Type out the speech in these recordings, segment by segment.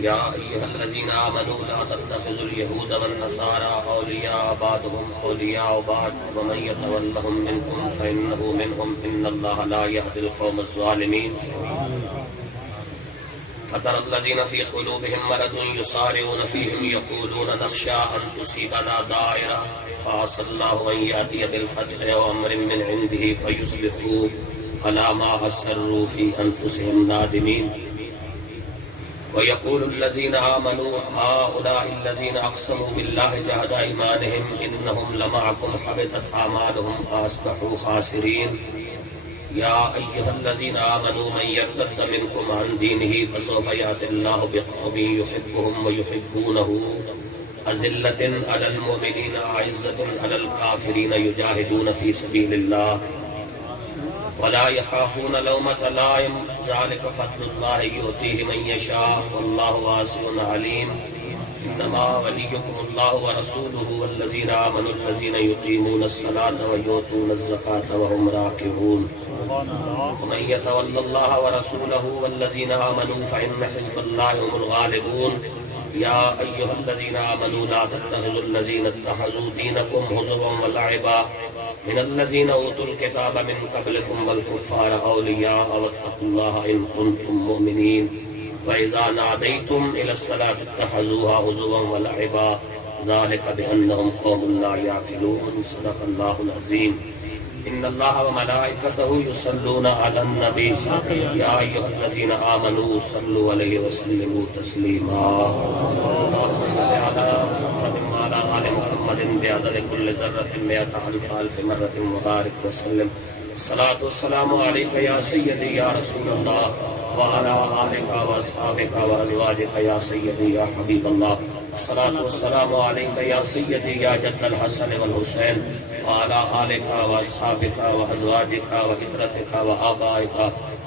يا أيها الذين آمنوا لا تتخذوا اليهود والنصارى أولياء بعضهم أولياء بعض ومن يتولهم منكم فإنه منهم إن الله لا يهدي القوم الظالمين فترى الذين في قلوبهم مرض يصارعون فيهم يقولون نخشى أن تصيبنا دائرة فعسى الله أن يأتي بالفتح أو أمر من عنده فيصبحوا على ما أسروا في أنفسهم نادمين ويقول الذين آمنوا هؤلاء الذين أقسموا بالله جهد أيمانهم إنهم لمعكم حبطت أعمالهم فأصبحوا خاسرين يا أيها الذين آمنوا من يرتد منكم عن دينه فسوف يأتي الله بقوم يحبهم ويحبونه أذلة على المؤمنين أعزة على الكافرين يجاهدون في سبيل الله ولا يخافون لومة لائم ذلك فضل الله يؤتيه من يشاء والله واسع عليم إنما وليكم الله ورسوله والذين آمنوا الذين يقيمون الصلاة ويؤتون الزكاة وهم راكعون ومن يتولى الله ورسوله والذين آمنوا فإن حزب الله هم الغالبون يا أيها الذين آمنوا لا تتخذوا الذين اتخذوا دينكم هزوا ولعبا من الذين أوتوا الكتاب من قبلكم والكفار أولياء واتقوا الله إن كنتم مؤمنين وإذا ناديتم إلى الصلاة اتخذوها هزوا ولعبا ذلك بأنهم قوم لا يعقلون صدق الله العظيم إن الله وملائكته يصلون على النبي يا أيها الذين آمنوا صلوا عليه وسلموا تسليما اللهم صل على محمد وعلى آل محمد بعدد كل ذرة مئة ألف مرة وبارك وسلم الصلاة والسلام عليك يا سيدي يا رسول الله وعلى آلك وأصحابك وأزواجك يا سيدي يا حبيب الله الصلاة والسلام عليك يا سيدي يا جد الحسن والحسين وعلى آلك وأصحابك وأزواجك وإترتك وآبائك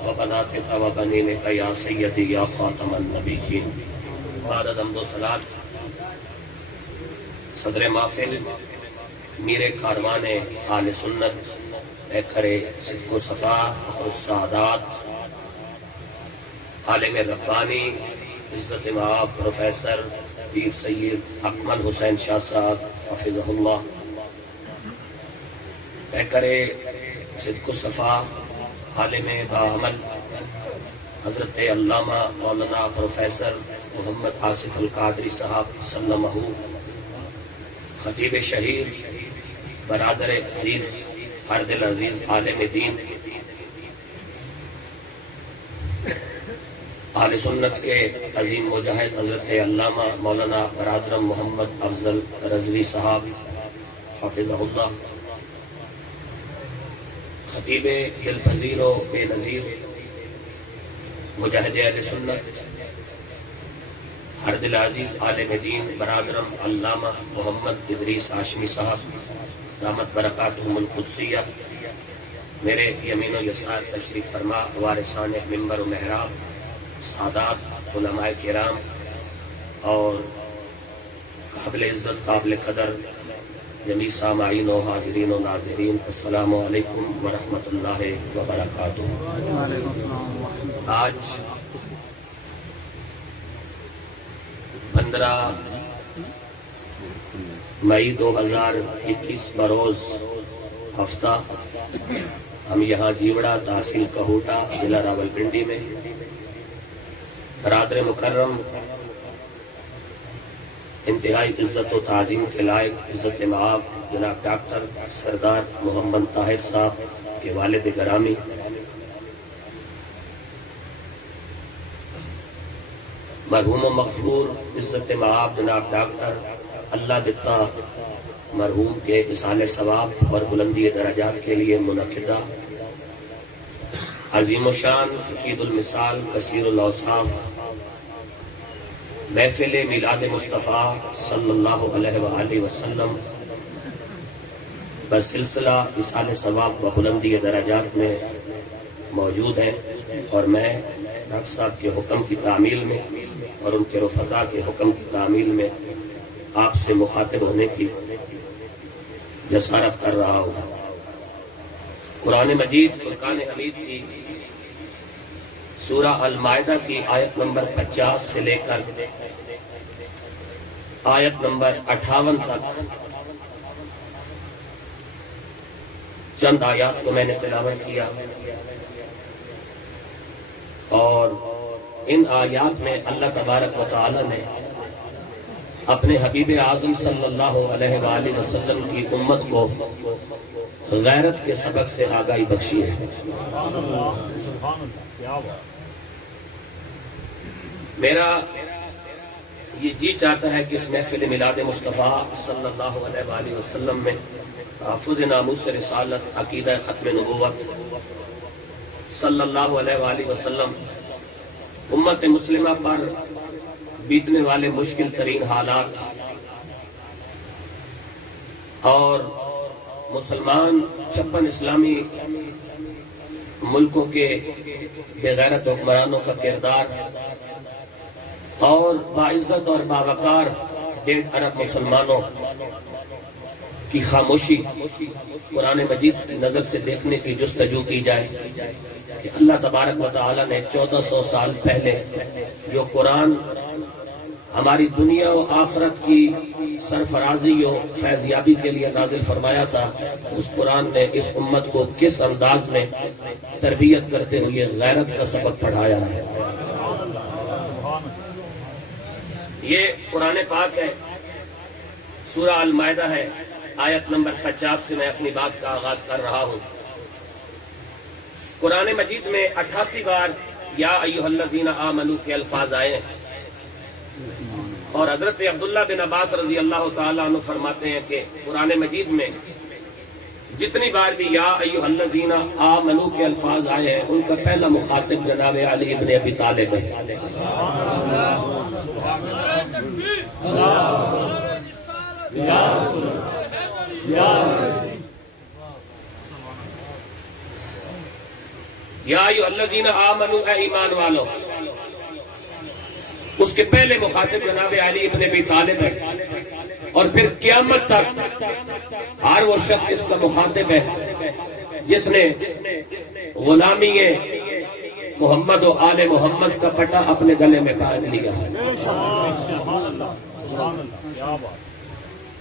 وبناتك وبنينك يا سيدي يا خاتم النبيين بعد حمد و صلاۃ صدر محفل میر کاروان آل سنت پیکر صدق و صفا فخر السعادات عالم ربانی عزت مآب پروفیسر پیر سید اکمل حسین شاہ صاحب حفظہ اللہ پیکر صدق و صفا عالم باعمل حضرت علامہ مولانا پروفیسر محمد آصف القادری صاحب سلمہ خطیب شہیر برادر عزیز ہر دل عزیز عالم دین اہل سنت کے عظیم مجاہد حضرت علامہ مولانا برادرم محمد افضل رضوی صاحب حافظہ اللہ خطیب دل پذیر و بے نظیر مجاہد اہل سنت ہر دل عزیز عالم دین برادرم علامہ محمد ادریس ہاشمی صاحب دامت برکاتہم القدسیہ میرے یمین و یسار تشریف فرما وارثان منبر و محراب سادات علماء کرام اور قابل عزت قابل قدر جمیع سامعین و حاضرین و ناظرین السلام علیکم ورحمۃ اللہ وبرکاتہ۔ آج 15 مئی 2021 بروز ہفتہ ہم یہاں جیوڑا تحصیل کہوٹا ضلع راولپنڈی میں برادر مکرم انتہائی عزت و تعظیم کے لائق عزت مآب جناب ڈاکٹر سردار محمد طاہر صاحب کے والد گرامی مرحوم و مغفور عزت مآب جناب ڈاکٹر اللہ دتا مرحوم کے اصال ثواب اور بلندی درجات کے لیے منعقدہ عظیم و شان فقید المثال کثیر الاوصاف محفل میلاد مصطفیٰ صلی اللہ علیہ وآلہ وسلم بسلسلہ اصال ثواب و بلندی درجات میں موجود ہیں اور میں ڈاکٹر صاحب کے حکم کی تعمیل میں اور ان کے رفقا کے حکم کی تعمیل میں آپ سے مخاطب ہونے کی جسارت کر رہا ہوں۔ قرآن مجید فرقان حمید کی سورہ المائدہ کی آیت نمبر 50 سے لے کر آیت نمبر 58 تک چند آیات کو میں نے تلاوت کیا، اور ان آیات میں اللہ تبارک و تعالی نے اپنے حبیب اعظم صلی اللہ علیہ وآلہ وسلم کی امت کو غیرت کے سبق سے آگاہی بخشی ہے۔ میرا یہ جی چاہتا ہے کہ اس محفل میلاد مصطفیٰ صلی اللہ علیہ وآلہ وسلم میں تحفظ ناموس رسالت، عقیدہ ختم نبوت صلی اللہ علیہ وآلہ وسلم، امت مسلمہ پر بیتنے والے مشکل ترین حالات اور مسلمان 56 اسلامی ملکوں کے بے غیرت حکمرانوں کا کردار اور باعزت اور باوقار 1.5 ارب مسلمانوں کی خاموشی قرآن مجید کی نظر سے دیکھنے کی جستجو کی جائے کہ اللہ تبارک و تعالی نے 1400 سال پہلے جو قرآن ہماری دنیا و آخرت کی سرفرازی و فیضیابی کے لیے نازل فرمایا تھا، اس قرآن نے اس امت کو کس انداز میں تربیت کرتے ہوئے غیرت کا سبق پڑھایا ہے۔ یہ قرآن پاک ہے، سورہ المائدہ ہے، آیت نمبر 50 سے میں اپنی بات کا آغاز کر رہا ہوں۔ قرآن مجید میں 88 بار یا ایھا الذین آمنوا کے الفاظ آئے ہیں، اور حضرت عبداللہ بن عباس رضی اللہ تعالیٰ عنہ فرماتے ہیں کہ قرآن مجید میں جتنی بار بھی یا ایھا الذین آمنوا کے الفاظ آئے ہیں، ان کا پہلا مخاطب جناب علی ابن ابی طالب ہے۔ یا ایھا الذین آمنوا، اے ایمان والو، اس کے پہلے مخاطب جناب علی ابن ابی طالب ہے، اور پھر قیامت تک ہر وہ شخص اس کا مخاطب ہے جس نے غلامی محمد و آل محمد کا پٹا اپنے گلے میں پہن لیا ہے۔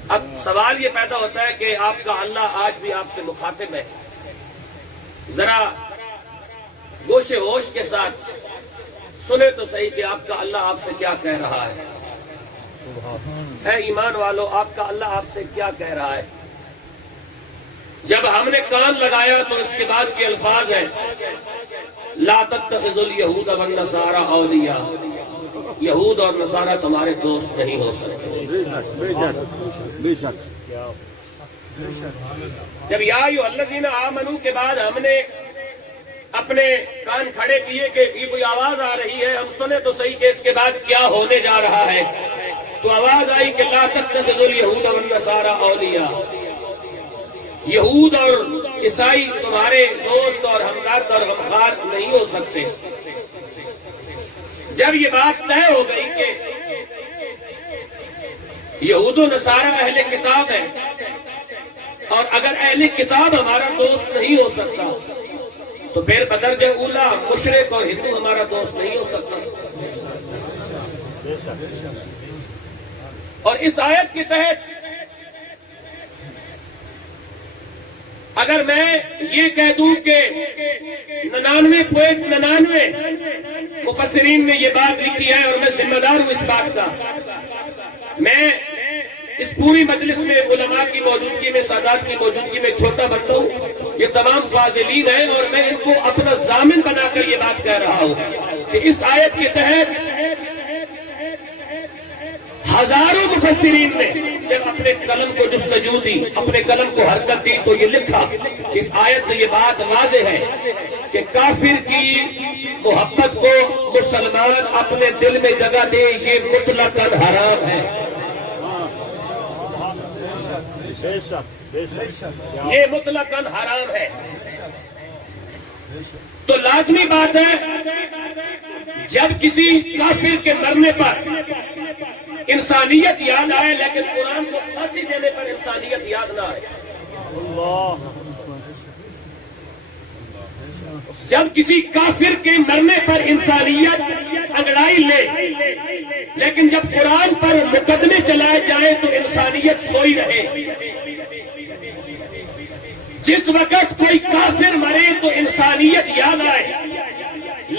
اب سوال یہ پیدا ہوتا ہے کہ آپ کا اللہ آج بھی آپ سے مخاطب ہے، ذرا گوش ہوش کے ساتھ سنے تو صحیح کہ آپ کا اللہ آپ سے کیا کہہ رہا ہے۔ اے ایمان والو، آپ کا اللہ آپ سے کیا کہہ رہا ہے؟ جب ہم نے کان لگایا تو اس کے بعد کے الفاظ ہیں لا تتخذوا اليہود والنصارى اولیاء، یہود اور نصارہ تمہارے دوست نہیں ہو سکتے۔ جب یا ایھا الذین آمنوا کے بعد ہم نے اپنے کان کھڑے کیے کہ یہ کوئی آواز آ رہی ہے، ہم سنے تو صحیح کہ اس کے بعد کیا ہونے جا رہا ہے، تو آواز آئی کہ لا تتخذوا اليہود والنصارى اولیاء، یہود اور عیسائی تمہارے دوست اور ہمدرد اور غمخوار نہیں ہو سکتے۔ جب یہ بات طے ہو گئی کہ یہود و نصارہ اہل کتاب ہے، اور اگر اہل کتاب ہمارا دوست نہیں ہو سکتا تو پھر بدرجہ اولا مشرک اور ہندو ہمارا دوست نہیں ہو سکتا۔ اور اس آیت کے تحت اگر میں یہ کہہ دوں کہ 99.99 مفسرین نے یہ بات لکھی ہے، اور میں ذمہ دار ہوں اس بات کا، میں اس پوری مجلس میں علماء کی موجودگی میں، سادات کی موجودگی میں چھوٹا بنتا ہوں، یہ تمام فاضلین ہیں، اور میں ان کو اپنا ضامن بنا کر یہ بات کہہ رہا ہوں کہ اس آیت کے تحت ہزاروں مفسرین نے جب اپنے قلم کو جستجو دی، اپنے قلم کو حرکت دی، تو یہ لکھا کہ اس آیت سے یہ بات واضح ہے کہ کافر کی محبت کو مسلمان اپنے دل میں جگہ دے، یہ مطلقاً حرام ہے۔ یہ مطلقاً حرام ہے۔ تو لازمی بات ہے جب کسی کافر کے مرنے پر انسانیت یاد آئے، لیکن قرآن کو پھانسی دینے پر انسانیت یاد نہ آئے۔ جب کسی کافر کے مرنے پر انسانیت انگڑائی لے، لیکن جب قرآن پر مقدمے چلائے جائیں تو انسانیت سوئی رہے۔ جس وقت کوئی کافر مرے تو انسانیت یاد آئے،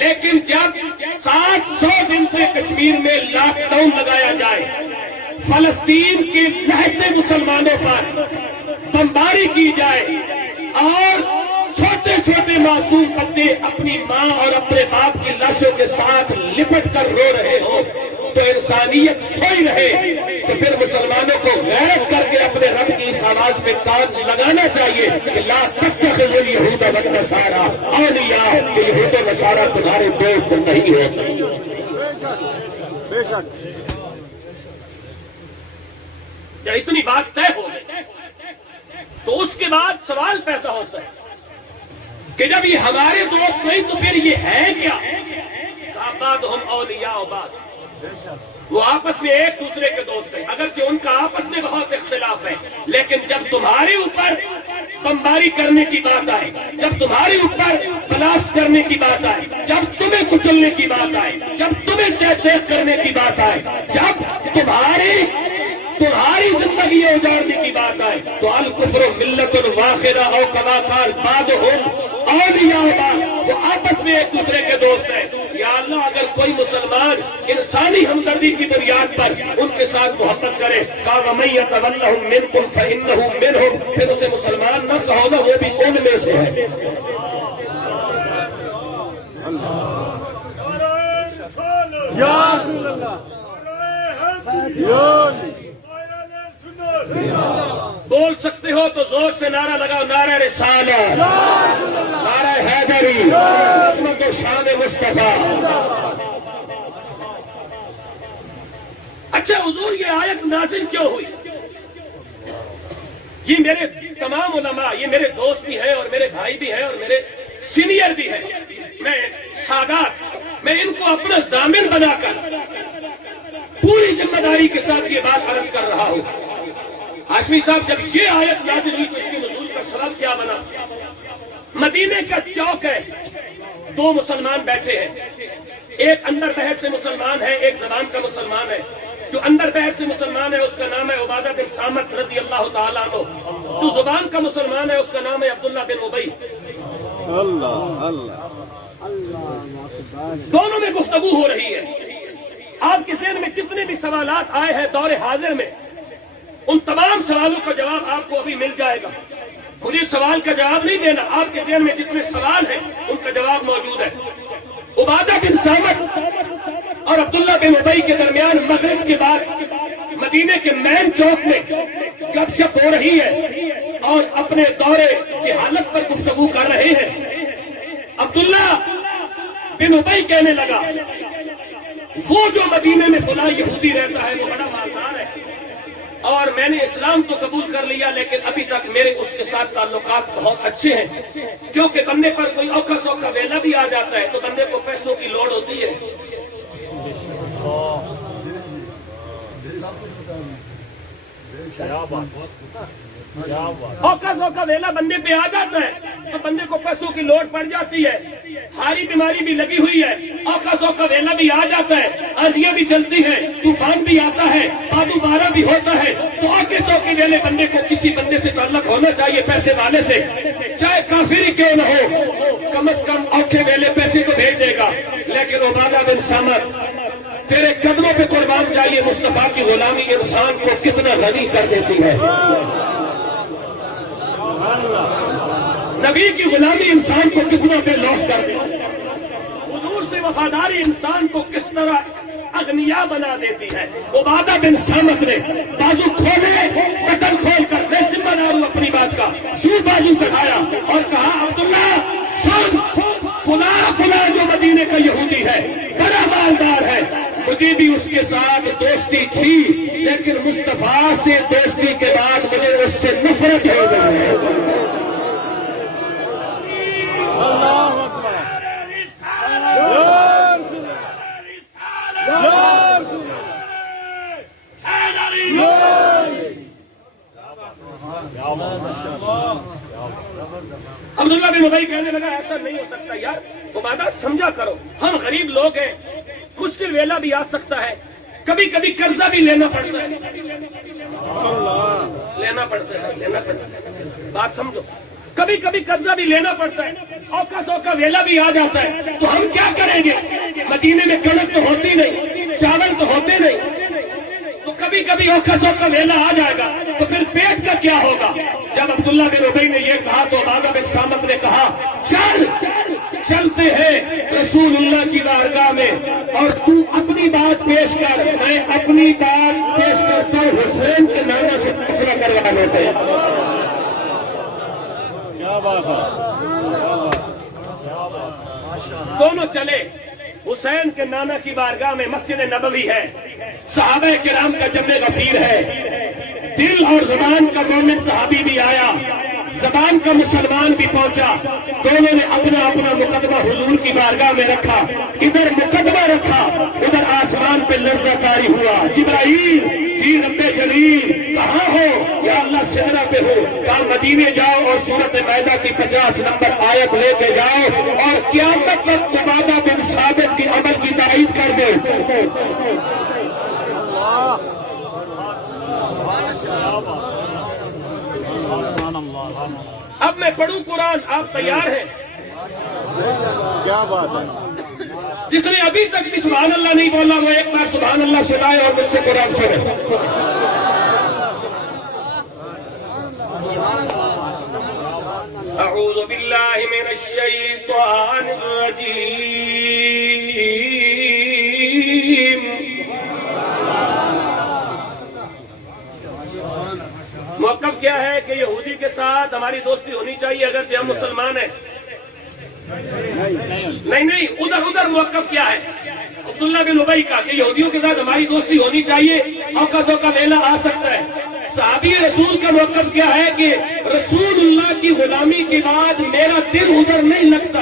لیکن جب 700 دن سے کشمیر میں لاک ڈاؤن لگایا جائے، فلسطین کے بہتے مسلمانوں پر بمباری کی جائے اور چھوٹے چھوٹے معصوم بچے اپنی ماں اور اپنے باپ کی لاشوں کے ساتھ لپٹ کر رو رہے ہو تو انسانیت سوئی رہے، تو پھر مسلمانوں کو غیرت کر کے اپنے رب کی اس آواز پہ کان لگانا چاہیے کہ لا تتخذوا اليہود والنصارى اولیاء، کہ یہود و نصارہ تمہارے دوست نہیں ہو سکتے۔ بے شک جب اتنی بات طے ہو گئی تو اس کے بعد سوال پیدا ہوتا ہے کہ جب یہ ہمارے دوست نہیں تو پھر یہ ہے کیا؟ بعضهم اولیاء بعض، وہ آپس میں ایک دوسرے کے دوست ہیں، اگرچہ ان کا آپس میں بہت اختلاف ہے، لیکن جب تمہارے اوپر بمباری کرنے کی بات آئے، جب تمہارے اوپر بلاسٹ کرنے کی بات آئے، جب تمہیں کچلنے کی بات آئے، جب تمہیں تحقیق کرنے کی بات آئے، جب تمہاری زندگی اجاڑنے کی بات آئے تو الکفر ملت واحدہ او کما قال بعضهم اولیاء بعض، وہ آپس میں ایک دوسرے کے دوست ہیں۔ یا اللہ، اگر کوئی مسلمان انسانی ہمدردی کی بنیاد پر ان کے ساتھ محبت کرے، قال ومن يتولهم منكم فانه منهم، پھر اسے مسلمان نہ کہو نا، وہ بھی ان میں سے ہے۔ یا رسول اللہ، بول سکتے ہو تو زور سے نعرہ لگاؤ، نعرہ رسالت، نعرہ حیدری، محمد و شان مصطفیٰ۔ اچھا حضور، یہ آیت نازل کیوں ہوئی؟ یہ میرے تمام علماء، یہ میرے دوست بھی ہیں اور میرے بھائی بھی ہیں اور میرے سینئر بھی ہیں، میں سادات، میں ان کو اپنا ضامن بنا کر پوری ذمہ داری کے ساتھ یہ بات عرض کر رہا ہوں۔ ہاشمی صاحب، جب یہ آیت نازل ہوئی تو اس کی نزول کا سبب کیا بنا؟ مدینے کا چوک ہے، دو مسلمان بیٹھے ہیں، ایک اندر بہر سے مسلمان ہے، ایک زبان کا مسلمان ہے۔ جو اندر بہر سے مسلمان ہے اس کا نام ہے عبادہ بن صامت رضی اللہ تعالیٰ عنہ، جو زبان کا مسلمان ہے اس کا نام ہے عبداللہ بن ابی۔ اللہ اللہ، دونوں میں گفتگو ہو رہی ہے۔ آپ کے ذہن میں جتنے بھی سوالات آئے ہیں دور حاضر میں، ان تمام سوالوں کا جواب آپ کو ابھی مل جائے گا۔ مجھے سوال کا جواب نہیں دینا، آپ کے ذہن میں جتنے سوال ہیں ان کا جواب موجود ہے۔ عبادہ بن صامت اور عبداللہ بن ابی کے درمیان مغرب کے بعد مدینے کے مین چوک میں گپ شپ ہو رہی ہے اور اپنے دور جہالت پر گفتگو کر رہے ہیں۔ عبداللہ بن ابی کہنے لگا، وہ جو مدینے میں فلاں یہودی رہتا ہے وہ بڑا مالدار ہے اور میں نے اسلام تو قبول کر لیا، لیکن ابھی تک میرے اس کے ساتھ تعلقات بہت اچھے ہیں، کیونکہ بندے پر کوئی اوکھا سوکھا ویلا بھی آ جاتا ہے تو بندے کو پیسوں کی لوڑ ہوتی ہے۔ اوکھا سوکھا ویلا بندے پہ آ جاتا ہے تو بندے کو پیسوں کی لوڑ پڑ جاتی ہے، ہاری بیماری بھی لگی ہوئی ہے، اوکھا سوکھا ویلا بھی آ جاتا ہے، آندھیاں بھی چلتی ہیں، طوفان بھی آتا ہے، بادو بارہ بھی ہوتا ہے، تو اوکھے سوکھے ویلے بندے کو کسی بندے سے تعلق ہونا چاہیے، پیسے والے سے، چاہے کافر ہی کیوں نہ ہو، کم از کم اوکھے ویلے پیسے کو بھیج دے گا۔ لیکن عبادہ بن صامت، تیرے قدموں پہ قربان جائیے، مصطفیٰ کی غلامی انسان کو کتنا غنی کر دیتی ہے، نبی کی غلامی انسان کو کتنا بے لوث کر دیتی ہے، حضور سے وفاداری انسان کو کس طرح اغنیا بنا دیتی ہے۔ عبادہ بن صامت نے بازو کھولے، بٹن کھول کر، میں ذمہ دار ہوں اپنی بات کا، یوں بازو چڑھایا اور کہا، عبداللہ سن، فلاں جو مدینے کا یہودی ہے بڑا مالدار ہے، مجھے بھی اس کے ساتھ دوستی تھی، لیکن مصطفیٰ سے دوستی کے بعد مجھے اس سے نفرت ہو گئی ہے۔ اللہ اکبر، یا رسول اللہ، یا رسول اللہ، عبداللہ بن بن ابی کہنے لگا ایسا نہیں ہو سکتا یار، عبادہ سمجھا کرو، ہم غریب لوگ ہیں، مشکل ویلا بھی آ سکتا ہے، کبھی کبھی قرضہ بھی لینا پڑتا ہے، لینا پڑتا ہے، بات سمجھو، کبھی کبھی قرضہ بھی لینا پڑتا ہے، اوقا سوکا ویلا بھی آ جاتا ہے، تو ہم کیا کریں گے؟ مدینے میں کڑک تو ہوتی نہیں، چاول تو ہوتے نہیں، تو کبھی کبھی اوقا سوکا ویلا آ جائے گا، تو پھر پیٹ کا کیا ہوگا؟ جب عبداللہ بن ابی نے یہ کہا تو عبادہ بن صامت نے کہا چلتے ہیں رسول اللہ کی بارگاہ میں، اور تو اپنی بات پیش کر، میں اپنی بات پیش کرتا ہوں، حسین کے نانا سے فیصلہ کروا لیتے ہیں۔ کیا بات ہے، دونوں چلے، حسین کے نانا کی بارگاہ میں مسجد نبوی ہے، صحابہ کرام کا جمع غفیر ہے، دل اور زبان کا مومن صحابی بھی آیا، زبان کا مسلمان بھی پہنچا، دونوں نے اپنا اپنا مقدمہ حضور کی بارگاہ میں رکھا، ادھر مقدمہ رکھا، ادھر آسمان پہ لرزہ طاری ہوا، جبرائیل جی رب جلیل کہاں ہو؟ یا اللہ سدرہ پہ ہو، کہا مدینے جاؤ اور سورۃ مائدہ کی 50 نمبر آیت لے کے جاؤ اور قیامت تک عبادہ بن ثابت کی عمل کی تائید کر دو۔ اب میں پڑھوں قرآن، آپ تیار ہیں؟ کیا بات ہے، جس نے ابھی تک بھی سبحان اللہ نہیں بولا وہ ایک بار سبحان اللہ سنائے اور مجھ سے قرآن سنے۔ اعوذ باللہ من الشیطان الرجیم۔ موقف کیا ہے کہ یہودی کے ساتھ ہماری دوستی ہونی چاہیے اگر کہ ہم مسلمان ہیں؟ نہیں، ادھر موقف کیا ہے عبداللہ بن ابی کا کہ یہودیوں کے ساتھ ہماری دوستی ہونی چاہیے، اوقاتوں کا ویلا آ سکتا ہے۔ صحابی رسول کا موقف کیا ہے کہ رسول اللہ کی غلامی کے بعد میرا دل ادھر نہیں لگتا۔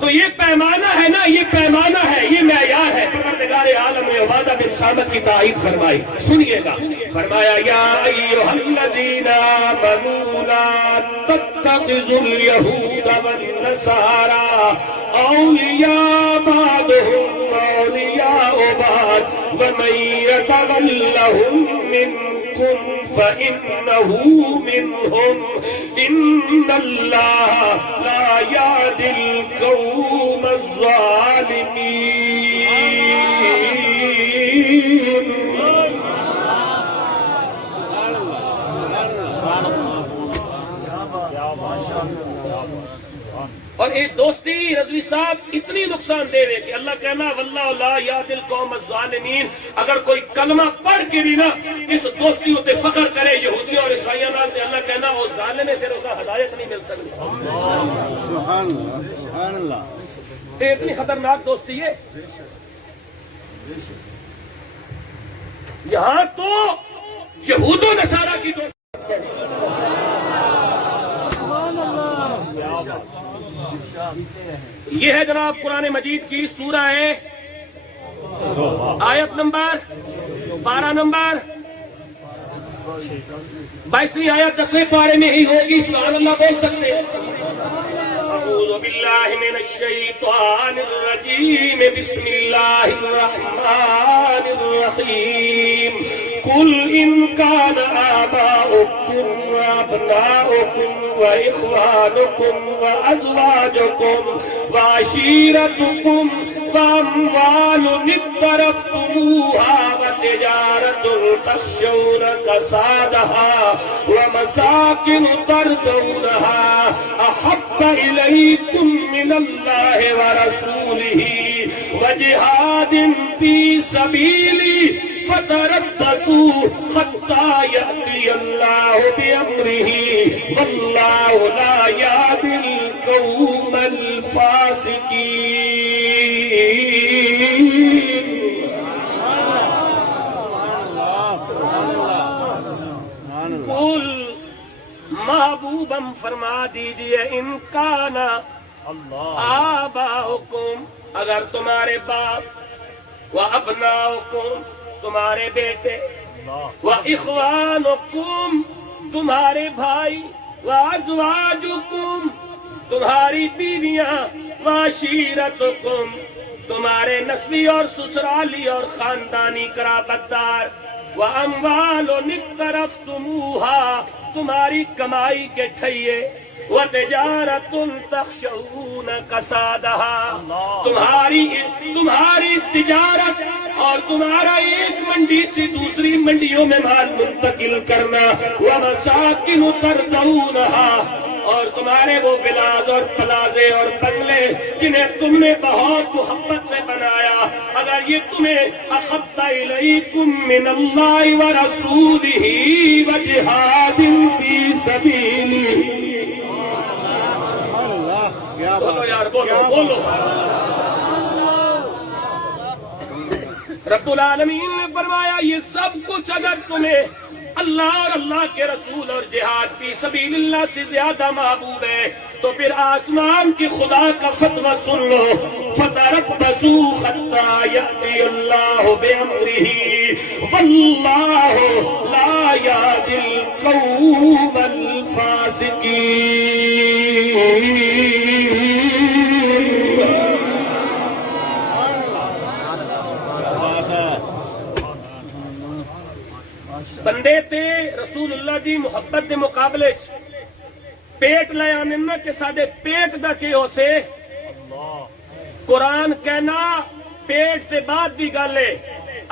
تو یہ پیمانہ ہے نا، یہ پیمانہ ہے، یہ معیار ہے۔ پروردگار عالم نے عبادہ بن صامت کی تائید فرمائی، سنیے گا، فرمایا یا ایھا الذین آمنوا لا تتخذوا اليہود والنصارى اولیاء بعضهم اولیاء بعض ومن یتولہم منکم فإنه منهم إن الله لا يهدي القوم الظالمين۔ اور ایک دوستی رضوی صاحب اتنی نقصان دہ ہے کہ اللہ کہنا واللہ لا یہدی القوم الظالمین، اگر کوئی کلمہ پڑھ کے بھی نا اس دوستی تے فخر کرے یہودیوں اور عیسائیوں سے، اللہ کہنا وہ ظالم ہے، پھر اسے ہدایت نہیں مل سکتی۔ سبحان اللہ، سبحان اللہ، یہ اتنی خطرناک دوستی ہے۔ یہاں تو یہود و نصارہ کی دوستی، یہ ہے جناب قرآن مجید کی سورہ ہے، آیت نمبر 12 نمبر 22ویں آیت 10ویں پارے میں ہی ہوگی، سبحان اللہ بول سکتے ہیں۔ اعوذ باللہ من الشیطان الرجیم، بسم اللہ الرحمن الرحیم۔ قل ان كان آباؤكم وابناؤكم واخوانكم وازواجكم وعشيرتكم واموال اقترفتموها وتجارة تخشون كسادها ومساكن ترضونها احب اليكم من الله ورسوله وجهاد في سبيله فتربصوا حتى يأتي الله بأمره والله لا يهدي القوم الفاسقين۔ قل محبوبم فرما دیجئے ان کان آباؤکم، اگر تمہارے باپ و ابناؤکم تمہارے بیٹے وَإِخْوَانُكُمْ تمہارے بھائی، وَأَزْوَاجُكُمْ تمہاری بیویاں، وَعَشِيرَتُكُمْ تمہارے نسلی اور سسرالی اور خاندانی قرابت دار، وَأَمْوَالٌ اقْتَرَفْتُمُوهَا تمہاری کمائی کے ٹھئیے، وَتِجَارَةٌ تَخْشَوْنَ كَسَادَهَا تمہاری تجارت اور تمہارا ایک منڈی سے دوسری منڈیوں میں مال منتقل کرنا، وَمَسَاكِنُ تَرْضَوْنَهَا اور تمہارے وہ ولاز اور پلازے اور بنگلے جنہیں تم نے بہت محبت سے بنایا، اگر یہ تمہیں اَحَبَّ إِلَيْكُم مِّنَ اللَّهِ وَرَسُولِهِ وَجِهَادٍ فِي سَبِيلِهِ۔ بولو یار، بولو۔ رب العالمین نے فرمایا یہ سب کچھ اگر تمہیں اللہ اور اللہ کے رسول اور جہاد فی سبیل اللہ سے زیادہ محبوب ہے تو پھر آسمان کے خدا کا فتویٰ سن لو، فَتَرَبَّصُوا حَتَّىٰ يَأْتِيَ اللَّهُ بِأَمْرِهِ وَاللَّهُ لَا يَهْدِي الْقَوْمَ الْفَاسِقِينَ۔ بندے تے رسول اللہ دی محبت دے مقابلے پیٹ لے آنے نہ کہ ساڈے پیٹ دا کی ہو سے، قرآن کہنا پیٹ تے بعد دی گل ہے،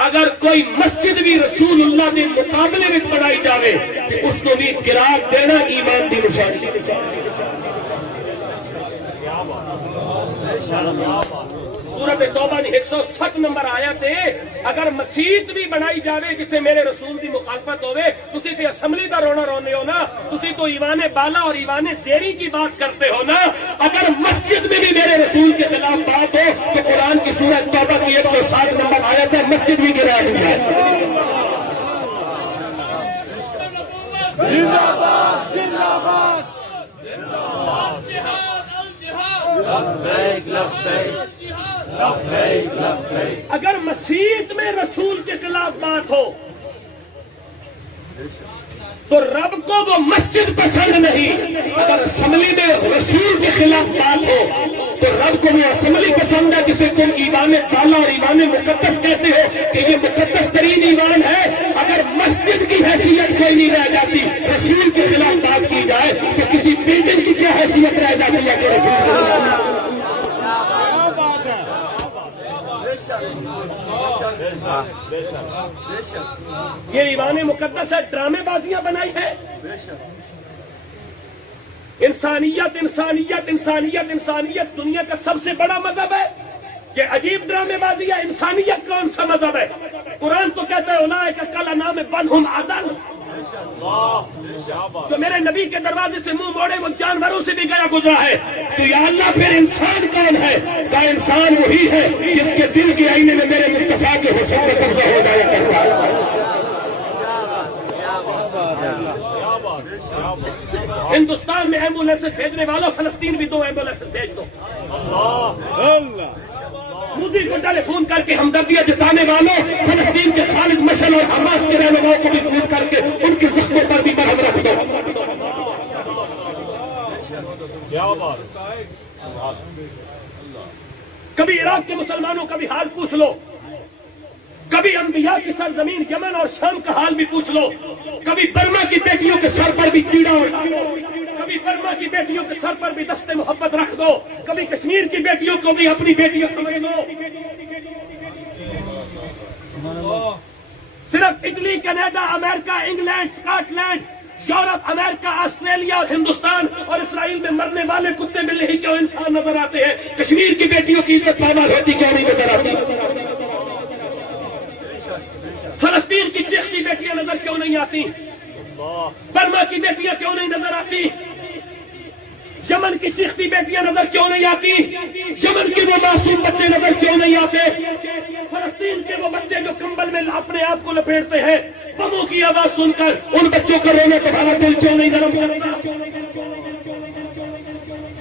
اگر کوئی مسجد بھی رسول اللہ دے مقابلے میں بنائی جاوے کہ اس کو بھی قرار دینا ایمان دی نشانی۔ سورۃ توبہ دی 107 نمبر آیت ہے، اگر مسجد بھی بنائی جاوے جسے میرے رسول دی مخالفت ہوئے، تسی تے اسمبلی دا رونا رونے ہو نا، تسی تو ایمان بالا اور ایمان زیری کی بات کرتے ہو نا، اگر مسجد میں بھی میرے رسول کے خلاف بات ہو تو قرآن کی سورۃ توبہ کی 107 نمبر آیت ہے، مسجد بھی گرا دی ہے۔ زندہ باد، زندہ باد، اگر مسیح میں رسول کے خلاف بات ہو تو رب کو وہ مسجد پسند نہیں، اگر اسمبلی میں رسول کے خلاف بات ہو تو رب کو وہ اسمبلی پسند ہے جسے تم ایمان بالا اور ایمان مقدس کہتے ہو کہ یہ مقدس ترین ایمان ہے۔ اگر مسجد کی حیثیت کوئی نہیں رہ جاتی، رسول کے خلاف بات کی جائے تو کسی بلڈنگ کی کیا حیثیت رہ جاتی ہے کہ رسول یہ ایمان مقدس ہے، ڈرامے بازیاں بنائی ہے۔ انسانیت انسانیت انسانیت انسانیت دنیا کا سب سے بڑا مذہب ہے، یہ عجیب ڈرامے بازی ہے۔ انسانیت کون سا مذہب ہے؟ قرآن تو کہتا ہے اولئک کالانعام بل ھم اضل، جو میرے نبی کے دروازے سے منہ موڑے وہ جانوروں سے بھی گیا گزرا ہے۔ تو یا اللہ پھر انسان کون ہے؟ کا انسان وہی ہے جس کے دل کے آئینے میں میرے مصطفیٰ کے حسن کا قبضہ ہو جایا کرتا ہے۔ ہندوستان میں ایمبولینس بھیجنے والوں فلسطین بھی 2 ایمبولینس بھیج دو۔ مودی کو ٹیلی فون کر کے ہمدردیاں جتانے والوں فلسطین کے خالد مشعل اور حماس کے رہنماؤں کو بھی فون کر کے ان کے زخموں پر بھی مرہم رکھ دو۔ کبھی عراق کے مسلمانوں کا بھی حال پوچھ لو، کبھی انبیاء کی سرزمین یمن اور شام کا حال بھی پوچھ لو، کبھی برما کی بیٹیوں کے سر پر بھی کیڑا اور کبھی برما کی بیٹیوں کے سر پر بھی دست محبت رکھ دو، کبھی کشمیر کی بیٹیوں کو بھی اپنی بیٹیوں سمجھ دو۔ صرف اٹلی، کینیڈا، امریکہ، انگلینڈ، اسکاٹ لینڈ، یورپ، امریکہ، آسٹریلیا اور ہندوستان اور اسرائیل میں مرنے والے کتے بلے ہی کیوں انسان نظر آتے ہیں؟ کشمیر کی بیٹیوں کی عزت پامال ہوتی کیوں نہیں نظر آتی؟ فلسطین کی چیختی بیٹیاں نظر کیوں نہیں آتی؟ برما کی بیٹیاں کیوں نہیں نظر آتی؟ یمن کی چیختی بیٹیاں نظر کیوں نہیں آتی؟ یمن کے وہ معصوم بچے نظر کیوں نہیں آتے؟ فلسطین کے وہ بچے جو کمبل میں اپنے آپ کو لپیٹتے ہیں، بموں کی آواز سن کر ان بچوں کو رونے کا ہمارا دل کیوں نہیں نرم کرتا؟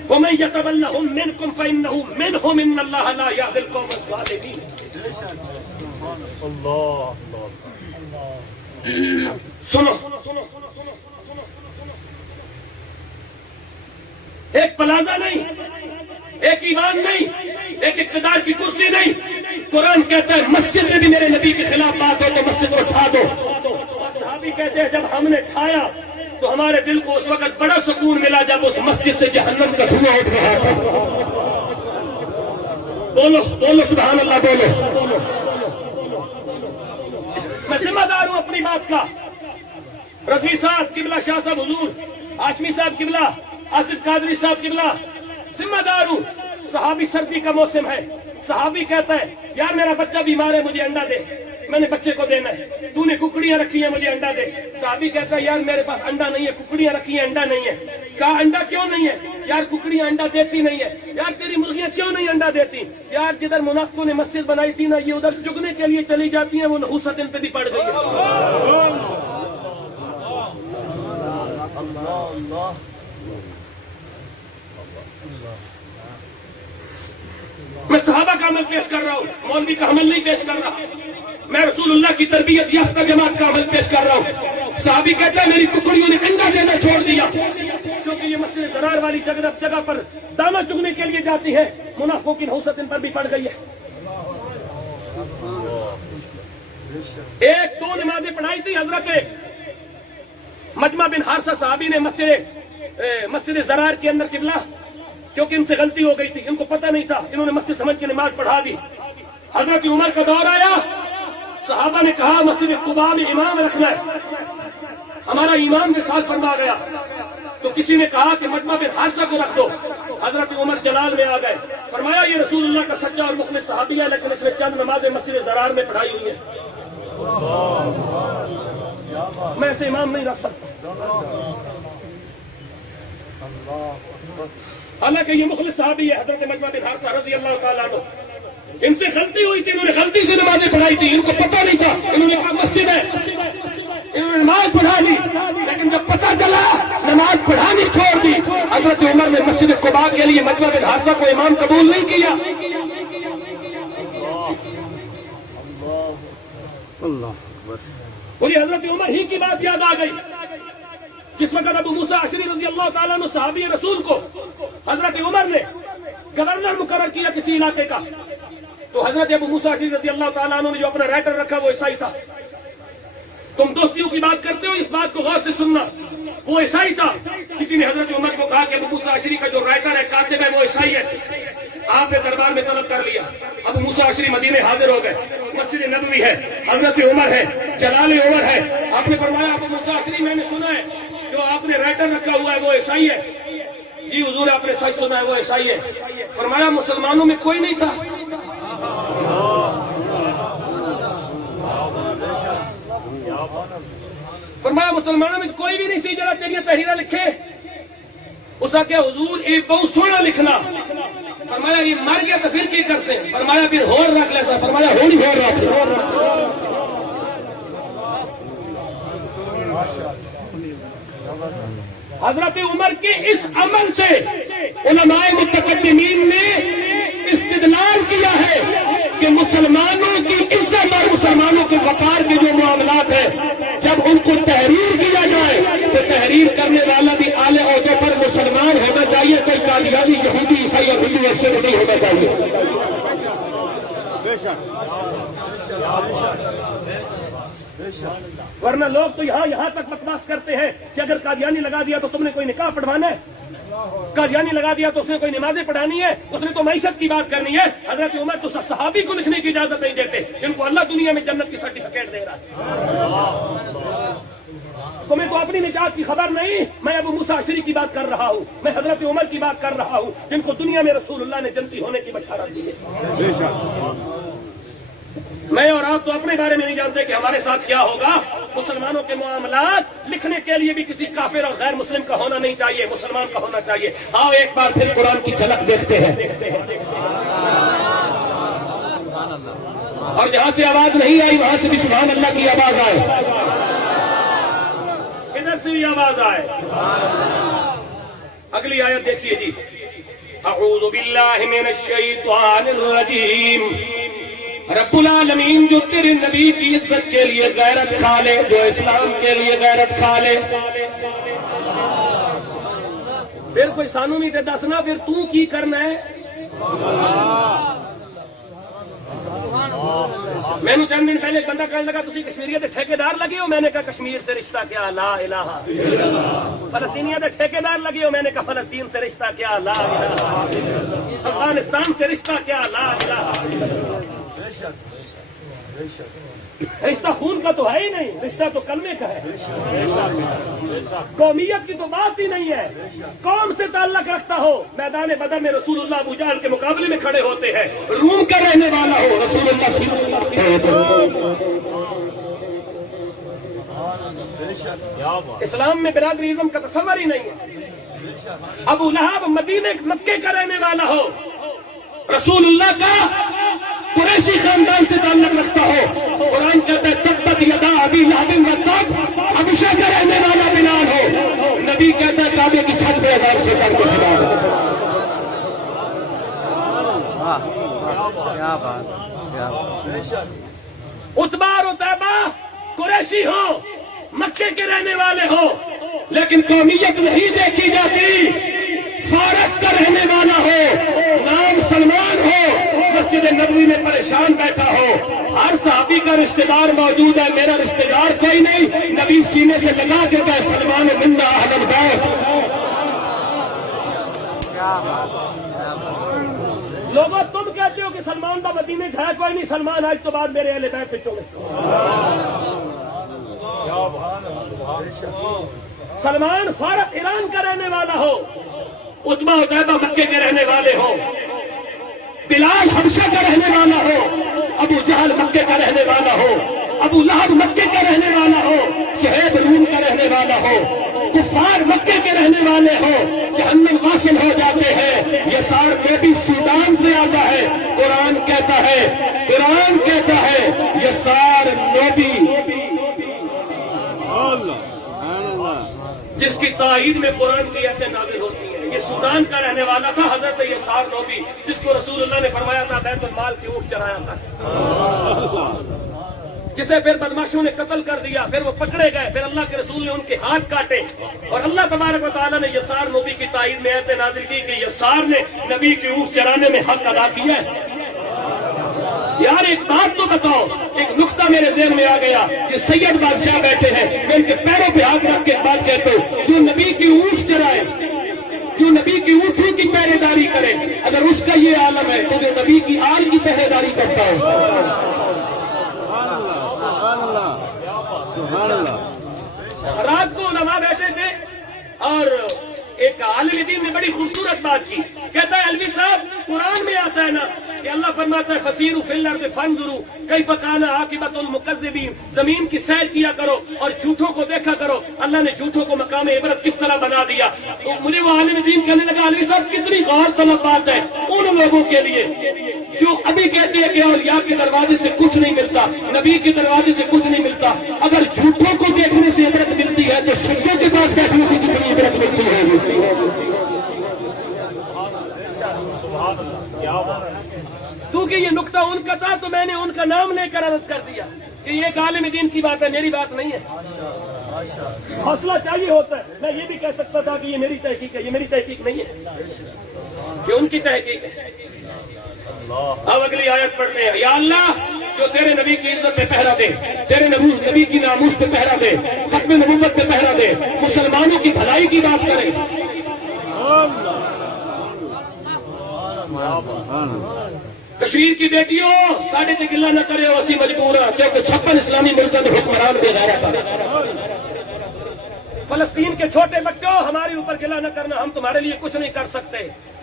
وَمَن يَتَوَلَّهُم مِّنكُمْ فَإِنَّهُ مِنْهُمْ إِنَّ اللَّهَ لَا يَهْدِي الْقَوْمَ الظَّالِمِينَ۔ سنو، ایک پلازا نہیں، ایک ایمان نہیں، ایک اقتدار کی کرسی نہیں. قرآن کہتا ہے مسجد میں بھی میرے نبی کے خلاف بات ہو تو مسجد کو اٹھا دو. صحابی کہتے ہیں جب ہم نے کھایا تو ہمارے دل کو اس وقت بڑا سکون ملا جب اس مسجد سے جہنم کا دھواں اٹھ رہا تھا. بولو بولو سبحان اللہ بولو. میں ذمہ دار ہوں اپنی بات کا. رضوی صاحب قبلہ، شاہ صاحب حضور، ہاشمی صاحب قبلہ، آصف قادری صاحب قبلہ، ذمہ دار ہوں. صحابی سردی کا موسم ہے، صحابی کہتا ہے یار میرا بچہ بیمار ہے مجھے انڈا دے، میں نے بچے کو دینا ہے. تو نے ککڑیاں رکھی ہیں مجھے انڈا دے. صحابی کہتا ہے یار میرے پاس انڈا نہیں ہے، ککڑیاں رکھی ہیں انڈا نہیں ہے. کہا انڈا کیوں نہیں ہے؟ یار ککڑیاں انڈا دیتی نہیں ہے. یار تیری مرغیاں کیوں نہیں انڈا دیتی؟ یار جدھر منافقوں نے مسجد بنائی تھی نا یہ ادھر چگنے کے لیے چلی جاتی ہیں، وہ نحوست ان پہ بھی پڑ گئی ہے. میں صحابہ کا عمل پیش کر رہا ہوں، مولوی کا عمل نہیں پیش کر رہا. میں رسول اللہ کی تربیت یافتہ جماعت کا عمل پیش کر رہا ہوں. صحابی کہتا ہے میری ککڑیوں نے انڈا دینا چھوڑ دیا کیونکہ یہ مسجد ضرار والی جگہ پر دانہ چگنے کے لیے جاتی ہے. منافقوں کی نحوست ان پر بھی پڑ گئی ہے. ایک دو نمازیں پڑھائی تھی حضرت مجمع بن حارثہ صحابی نے مسجد ضرار کے اندر قبلہ، کیونکہ ان سے غلطی ہو گئی تھی، ان کو پتہ نہیں تھا، انہوں نے مسجد سمجھ کے نماز پڑھا دی. حضرت عمر کا دور آیا، صحابہ نے کہا مسجد قباء میں امام رکھنا ہے، ہمارا امام کے ساتھ فرما گیا. تو کسی نے کہا کہ مجمع بن حارثہ کو رکھ دو. حضرت عمر جلال میں آ گئے، فرمایا یہ رسول اللہ کا سچا اور مخلص صحابی ہے لیکن اس میں چند نمازیں مسجد ضرار میں پڑھائی ہوئی ہیں، میں ایسے امام نہیں رکھ سکتا. حالانکہ یہ مخلص صحابی ہے حضرت مجمع بن حارثہ رضی اللہ تعالیٰ عنہ. ان سے غلطی ہوئی تھی، انہوں نے غلطی سے نمازیں پڑھائی تھی، ان کو پتہ نہیں تھا، انہوں نے کہا مسجد ہے، انہوں نے نماز پڑھا لی. لیکن جب پتہ چلا نماز پڑھانی چھوڑ دی. حضرت عمر نے مسجد قباء کے لیے مجمع بن حارثہ کو امام قبول نہیں کیا. مجھے حضرت عمر ہی کی بات یاد آ گئی. جس وقت ابو موسیٰ اشعری رضی اللہ تعالیٰ عنہ صحابی رسول کو حضرت عمر نے گورنر مقرر کیا کسی علاقے کا، تو حضرت ابو موسیٰ اشعری رضی اللہ تعالیٰ عنہ نے جو اپنا رائٹر رکھا وہ عیسائی تھا. تم دوستیوں کی بات کرتے ہو، اس بات کو غور سے سننا، وہ عیسائی تھا. کسی نے حضرت عمر کو کہا کہ ابو موسیٰ اشعری کا جو رائٹر ہے، کاتب ہے، وہ عیسائی ہے. آپ نے دربار میں طلب کر لیا. ابو موسیٰ اشعری مدینے حاضر ہو گئے. مسجد نبوی ہے، حضرت عمر ہے، جلال عمر ہے. آپ نے فرمایا ابو موسیٰ اشعری میں نے سنا ہے جو آپ نے رائٹر رکھا ہوا ہے وہ عیسائی ہے. جی حضور آپ نے سچ سنا ہے وہ عیسائی ہے. فرمایا مسلمانوں میں کوئی نہیں تھا. فرمایا مسلمانوں میں کوئی بھی نہیں سی جڑا تیریاں تحریراں لکھے. اس کا کیا حضور ایک بہت سونا لکھنا. فرمایا یہ مر گیا تو پھر کی کر سے؟ فرمایا پھر ہور رکھ لے. فرمایا ہونی ہور رکھ لے. حضرت عمر کے اس عمل سے علماء متقدمین نے استدلال کیا ہے کہ مسلمانوں کی عزت اور مسلمانوں کے وقار کے جو معاملات ہیں جب ان کو تحریر کیا جائے تو تحریر کرنے والا بھی اعلی عہدے پر مسلمان ہونا چاہیے، کوئی قادیانی یہودی عیسائی اور ہندو ایسے نہیں ہونا چاہیے. ورنہ لوگ تو یہاں تک بکواس کرتے ہیں کہ اگر قادیانی لگا دیا تو تم نے کوئی نکاح پڑھوانا ہے، قادیانی لگا دیا تو اس نے کوئی نمازیں پڑھانی ہے، اس نے تو معیشت کی بات کرنی ہے. حضرت عمر تو صحابی کو لکھنے کی اجازت نہیں دیتے جن کو اللہ دنیا میں جنت کی سرٹیفکیٹ دے رہا ہے. تمہیں تو اپنی نجات کی خبر نہیں. میں ابو موسیٰ اشعری کی بات کر رہا ہوں، میں حضرت عمر کی بات کر رہا ہوں جن کو دنیا میں رسول اللہ نے جنتی ہونے کی بشارت دی ہے. میں اور آپ تو اپنے بارے میں نہیں جانتے کہ ہمارے ساتھ کیا ہوگا. مسلمانوں کے معاملات لکھنے کے لیے بھی کسی کافر اور غیر مسلم کا ہونا نہیں چاہیے، مسلمان کا ہونا چاہیے. آؤ ایک بار پھر قرآن کی جھلک دیکھتے ہیں. اور جہاں سے آواز نہیں آئی وہاں سے بھی سبحان اللہ کی آواز آئے، ادھر سے بھی آواز آئے. اگلی آیت دیکھیے جی. اعوذ باللہ من الشیطان الرجیم رب العالمین جو تیرے نبی کی عزت کے لیے غیرت کھا لے، جو اسلام کے لیے غیرت کھا لے، پھر کوئی سانو بھی تے دسنا پھر تو کی کرنا ہے۔ میں نے چند دن پہلے ایک بندہ کہنے لگا تسی کشمیریت ٹھیکیدار لگے ہو، میں نے کہا کشمیر سے رشتہ کیا، لا الہ الا اللہ۔ فلسطینیت ٹھیکیدار لگے ہو، میں نے کہا فلسطین سے رشتہ کیا، لا الہ الا اللہ۔ افغانستان سے رشتہ کیا، لا الہ الا اللہ۔ رشتہ خون کا تو ہے ہی نہیں، رشتہ تو کلمے کا ہے۔ قومیت کی تو بات ہی نہیں ہے، قوم سے تعلق رکھتا ہو۔ میدان بدر میں رسول اللہ ابو جہل کے مقابلے میں کھڑے ہوتے ہیں، روم کا رہنے والا ہو، رسول اللہ صلی اللہ علیہ وسلم۔ اسلام میں برادریزم کا تصور ہی نہیں ہے۔ ابو لہب مدینے مکے کا رہنے والا ہو، رسول اللہ کا قریشی خاندان سے تعلق رکھتا ہو۔ قرآن کہتا ہے تبت یدا ابی لہب وتب، حبشہ کا رہنے والا بلال ہو، نبی کہتا ہے کعبے کی چھت پہ عذاب سے کر کے سنا دو۔ عتبہ اور عتیبہ قریشی ہو، مکے کے رہنے والے ہو، لیکن قومیت نہیں دیکھی جاتی۔ فارس کا رہنے والا ہو، نام سلمان ہو، مسجد نبوی میں پریشان بیٹھا ہو، ہر صحابی کا رشتہ دار موجود ہے، میرا رشتہ دار کوئی نہیں، نبی سینے سے لگا کے کہے سلمان منا اہل البیت۔ لوگوں تم کہتے ہو کہ سلمان کا مدینے ہے، کوئی نہیں، سلمان آج تو بعد میرے اہل بیت پہ چلے۔ سلمان فارس ایران کا رہنے والا ہو، عتبہ عتیبہ مکے کے رہنے والے ہو، بلال حبشہ کا رہنے والا ہو، ابو جہل مکے کا رہنے والا ہو، ابو لہب مکے کا رہنے والا ہو، صہیب روم کا رہنے والا ہو، کفار مکے کے رہنے والے ہو، جہنم واصل ہو جاتے ہیں۔ یسار میں بھی سودان سے آتا ہے، قرآن کہتا ہے یسار نوبی، جس کی تائید میں قرآن کی آیتیں نازل ہوتی ہیں، یہ سودان کا رہنے والا تھا حضرت یسار نوبی، جس کو رسول اللہ نے فرمایا تھا بیت المال کی اونٹ چرایا تھا، جسے پھر بدماشوں نے قتل کر دیا، پھر وہ پکڑے گئے، پھر اللہ کے رسول نے ان کے ہاتھ کاٹے، اور اللہ تبارک و تعالیٰ نے یسار نوبی کی تائید میں آیتیں نازل کی کہ یسار نے نبی کی اونٹ چرانے میں حق ادا کیا ہے۔ یار ایک بات تو بتاؤ، ایک نقطہ میرے ذہن میں آ گیا، یہ سید بادشاہ بیٹھے ہیں، میں ان کے پیروں پہ ہاتھ رکھ کے ایک بات کہتا ہوں، جو نبی کی اونٹ چرائے، جو نبی کی اونٹوں کی پہرے داری کرے، اگر اس کا یہ عالم ہے تو جو نبی کی آل کی پہرے داری کرتا ہے۔ رات کو علماء بیٹھے تھے اور ایک عالم دین نے بڑی خوبصورت بات کی، کہتا ہے الوی صاحب قرآن میں آتا ہے نا کہ اللہ فرماتا ہے فسیروا فی الارض فانظروا کیف کان عاقبۃ المکذبین، زمین کی سیر کیا کرو اور جھوٹوں کو دیکھا کرو، اللہ نے جھوٹوں کو مقام عبرت کس طرح بنا دیا۔ تو مجھے وہ عالم دین کہنے لگا الوی صاحب کتنی غور طلب بات ہے ان لوگوں کے لیے جو ابھی کہتے ہیں کہ اولیاء کے دروازے سے کچھ نہیں ملتا، نبی کے دروازے سے کچھ نہیں ملتا، اگر جھوٹوں کو دیکھنے سے عبرت ملتی ہے تو سچوں کے پاس بیٹھنے سے کتنی عبرت ملتی ہے۔ کیونکہ یہ نقطہ ان کا تھا تو میں نے ان کا نام لے کر عرض کر دیا کہ یہ ایک عالم دین کی بات ہے، میری بات نہیں ہے۔ حوصلہ چاہیے ہوتا ہے، میں یہ بھی کہہ سکتا تھا کہ یہ میری تحقیق ہے، یہ میری تحقیق نہیں ہے، یہ ان کی تحقیق ہے۔ اب اگلی آیت پڑھتے ہیں، یا اللہ جو تیرے نبی کی عزت پہ پہرا دے، تیرے نبی کی ناموس پہ پہرا دے، ختم نبوت پہ پہرا دے، مسلمانوں کی بھلائی کی بات کرے۔ کشمیر کی بیٹیوں ساڑھے تے گلہ نہ کرے، اسی مجبور ہے کیونکہ 56 اسلامی ملکوں کے حکمران بے غیرت ہیں۔ فلسطین کے چھوٹے بچوں ہمارے اوپر گلہ نہ کرنا، ہم تمہارے لیے کچھ نہیں کر سکتے،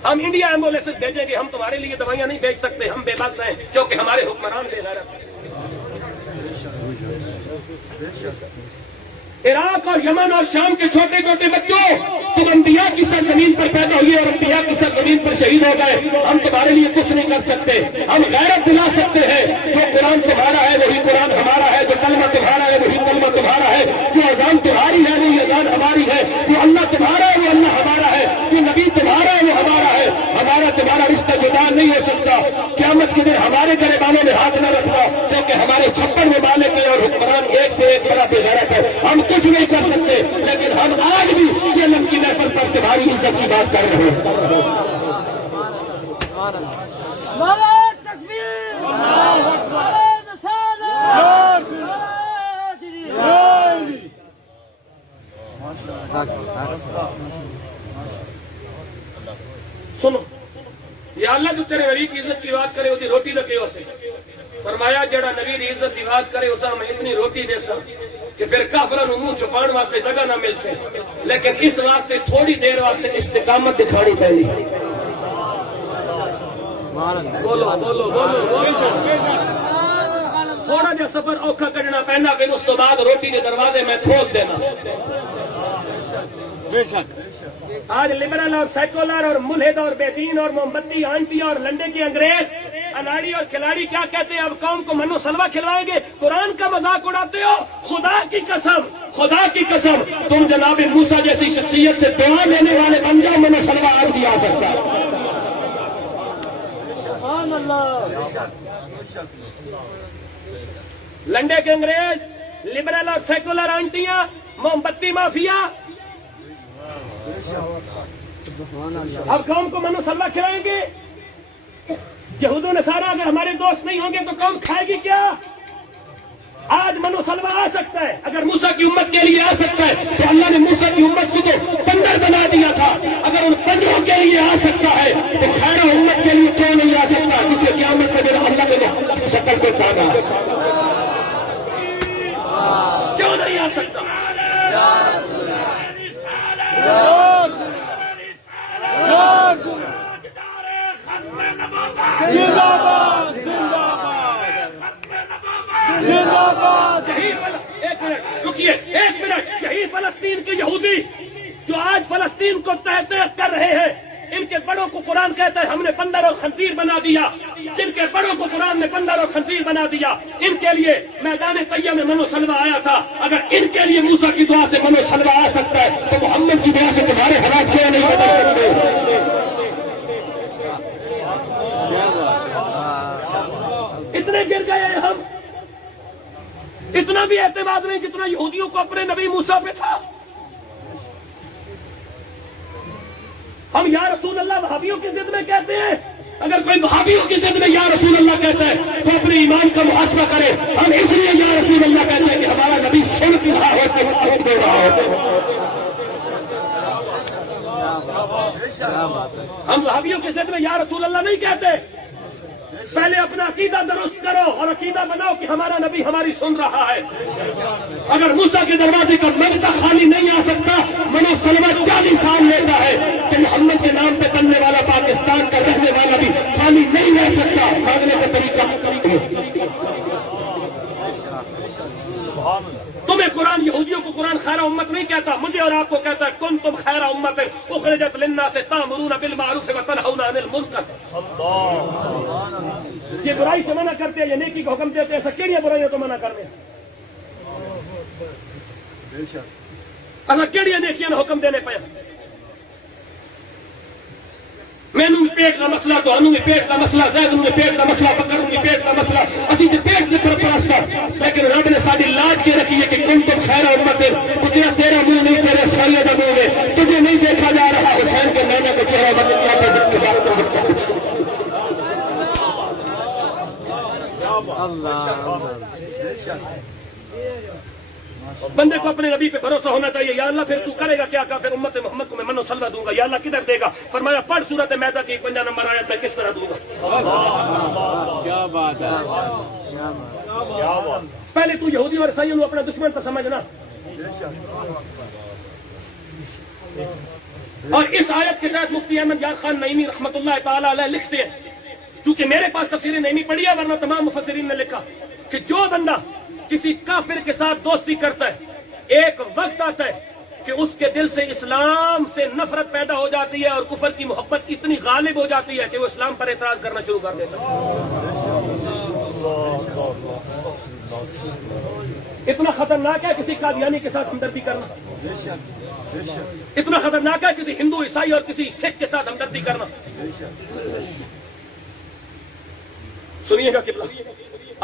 ہم انڈیا ایمبولینس بھیجیں گے، ہم تمہارے لیے دوائیاں نہیں بھیج سکتے، ہم بے بس ہیں کیونکہ ہمارے حکمران بے غیرت ہیں۔ عراق اور یمن اور شام کے چھوٹے چھوٹے بچوں تم انبیاء کی سرزمین پر پیدا ہوئے اور انبیاء کی سرزمین پر شہید ہو گئے، ہم تمہارے لیے کچھ نہیں کر سکتے، ہم غیرت دلا سکتے ہیں، جو قرآن تمہارا ہے وہی قرآن ہمارا ہے، جو کلمہ تمہارا ہے وہی کلمہ تمہارا ہے، جو اذان تمہاری ہے وہی اذان ہماری ہے، جو اللہ تمہارا ہے وہ اللہ ہمارا ہے، جو نبی تمہارا ہے وہ ہمارا ہے، ہمارا تمہارا رشتہ جدا نہیں ہو سکتا. قیامت کے دن ہمارے گریبانوں میں ہاتھ نہ رکھنا، کیونکہ ہمارے 56 ممالک کے اور حکمران ایک سے ایک بڑا بے غیرت ہے. ہم کچھ نہیں کر سکتے، لیکن ہم آج بھی چیلم کی محفل پر تمہاری عزت کی بات کر رہے ہیں. سنو، یا اللہ جو تیرے نبی کی عزت کی بات کرے وہ دی روٹی دا کیوں سے فرمایا جڑا نبی دی عزت کی بات کرے اسا میں اتنی روٹی دے سا کہ پھر کافروں منہ چھپان واسطے جگہ نہ مل سے، لیکن اس واسطے تھوڑی دیر واسطے استقامت دکھانی پہنی. بولو بولو بولو تھوڑا جا سفر اوکھا کرنا پہنا، پھر اس تو بعد روٹی کے دروازے میں کھول دینا. بے شک. آج لبرل اور سیکولر اور ملحد اور بے دین اور موم بتی آنٹی اور لنڈے کی انگریز اناڑی اور کھلاڑی کیا کہتے ہیں؟ اب قوم کو منو سلوا کھلوائیں گے. قرآن کا مذاق اڑاتے ہو. خدا کی قسم، خدا کی قسم، تم جناب موسیٰ جیسی شخصیت سے دعا لینے والے بن جاؤ، منو سلوا آج بھی آ سکتا ہے. سبحان اللہ. لنڈے کے انگریز، لبرل اور سیکولر آنٹیاں، موم بتی مافیا اب قوم کو منو سلوا کھلائیں گے. یہود و نصارہ اگر ہمارے دوست نہیں ہوں گے تو قوم کھائے گی کیا؟ آج منو سلوا آ سکتا ہے. اگر موسیٰ کی امت کے لیے آ سکتا ہے تو اللہ نے موسیٰ کی امت کو تو بندر بنا دیا تھا. اگر ان بندروں کے لیے آ سکتا ہے تو خیر امت کے لیے کیوں نہیں آ سکتا؟ جسے قیامت کے دن اللہ نے شکل کو تانا. کیوں نہیں آ سکتا؟ ایک منٹ رکیے، ایک منٹ. یہی فلسطین کے یہودی جو آج فلسطین کو تہ تہ کر رہے ہیں، ان کے بڑوں کو قرآن کہتا ہے ہم نے بندر اور خنزیر بنا دیا. جن کے بڑوں کو قرآن نے بندر اور خنزیر بنا دیا، ان کے لیے میدان طیہ میں منو سلوا آیا تھا. اگر ان کے لیے موسیٰ کی دعا سے منو سلوا آ سکتا ہے تو محمد کی دعا سے تمہارے حالات کیوں نہیں بدل سکتے؟ اتنے گر گئے ہم، اتنا بھی اعتماد نہیں جتنا یہودیوں کو اپنے نبی موسیٰ پہ تھا. ہم یا رسول اللہ وہابیوں کی ضد میں کہتے ہیں. اگر کوئی وہابیوں کی ضد میں یا رسول اللہ کہتا ہے تو اپنے ایمان کا محاسبہ کرے. ہم اس لیے یا رسول اللہ کہتے ہیں کہ ہمارا نبی سن رہا ہوتا ہے، دے رہا ہوتا ہے. ہم وہابیوں کی ضد میں یا رسول اللہ نہیں کہتے. پہلے اپنا عقیدہ درست کرو اور عقیدہ بناؤ کہ ہمارا نبی ہماری سن رہا ہے. اگر موسیٰ کے دروازے کا مانگتا خالی نہیں آ سکتا، منو سلوا 40 سال لیتا ہے کہ محمد کے نام پہ بننے والا پاکستان کا رہنے والا بھی خالی نہیں رہ سکتا. مانگنے کا طریقہ تمہیں قرآن، یہودیوں کو قرآن خیر امت نہیں کہتا، مجھے اور آپ کو کہتا ہے کنتم خیر امت اخرجت للناس تأمرون بالمعروف وتنہون عن المنکر. یہ برائی سے منع کرتے ہیں، یہ نیکی کو حکم دیتے ہیں. ایسا کیڑیاں برائیوں تو منع کرنے، ایسا کیڑیاں نیکیاں نے حکم دینے پہ. مینوں بھی پیٹ کا مسئلہ، تو انہوں بھی پیٹ کا مسئلہ، زید نے پیٹ کا مسئلہ، بکر نے پیٹ کا مسئلہ. اسی تے پیٹ کے پرست، لیکن رب نے ساری لاج کے رکھی ہے کہ کنتم خیر امت. تجھے تیرا منہ نہیں، تیرے سائے کا منہ ہے. تجھے نہیں دیکھا جا رہا حسین کے نانا کو چہرہ بدلنا پہ بندے کو اپنے نبی پہ بھروسہ ہونا چاہیے. یا اللہ پھر تو کرے گا کیا؟ پھر امت محمد کو میں منو سلوا دوں گا. یا اللہ کدھر دے گا؟ فرمایا پڑھ سورۃ مائدہ کی 51 نمبر آیت میں کس طرح دوں گا. کیا بات ہے. پہلے تو یہودی اور عیسائیوں اپنا دشمن تو سمجھنا. اور اس آیت کے تحت مفتی احمد یار خان نعیمی رحمۃ اللہ تعالی علیہ لکھتے ہیں، چونکہ میرے پاس تفسیر نعیمی پڑھی ہے ورنہ تمام مفسرین نے لکھا کہ جو بندہ کسی کافر کے ساتھ دوستی کرتا ہے، ایک وقت آتا ہے کہ اس کے دل سے اسلام سے نفرت پیدا ہو جاتی ہے اور کفر کی محبت اتنی غالب ہو جاتی ہے کہ وہ اسلام پر اعتراض کرنا شروع کر دیتا ہے. اتنا خطرناک ہے کسی قادیانی کے ساتھ ہمدردی کرنا. اتنا خطرناک ہے کسی ہندو عیسائی اور کسی سکھ کے ساتھ ہمدردی کرنا. سنیے گا قبلہ،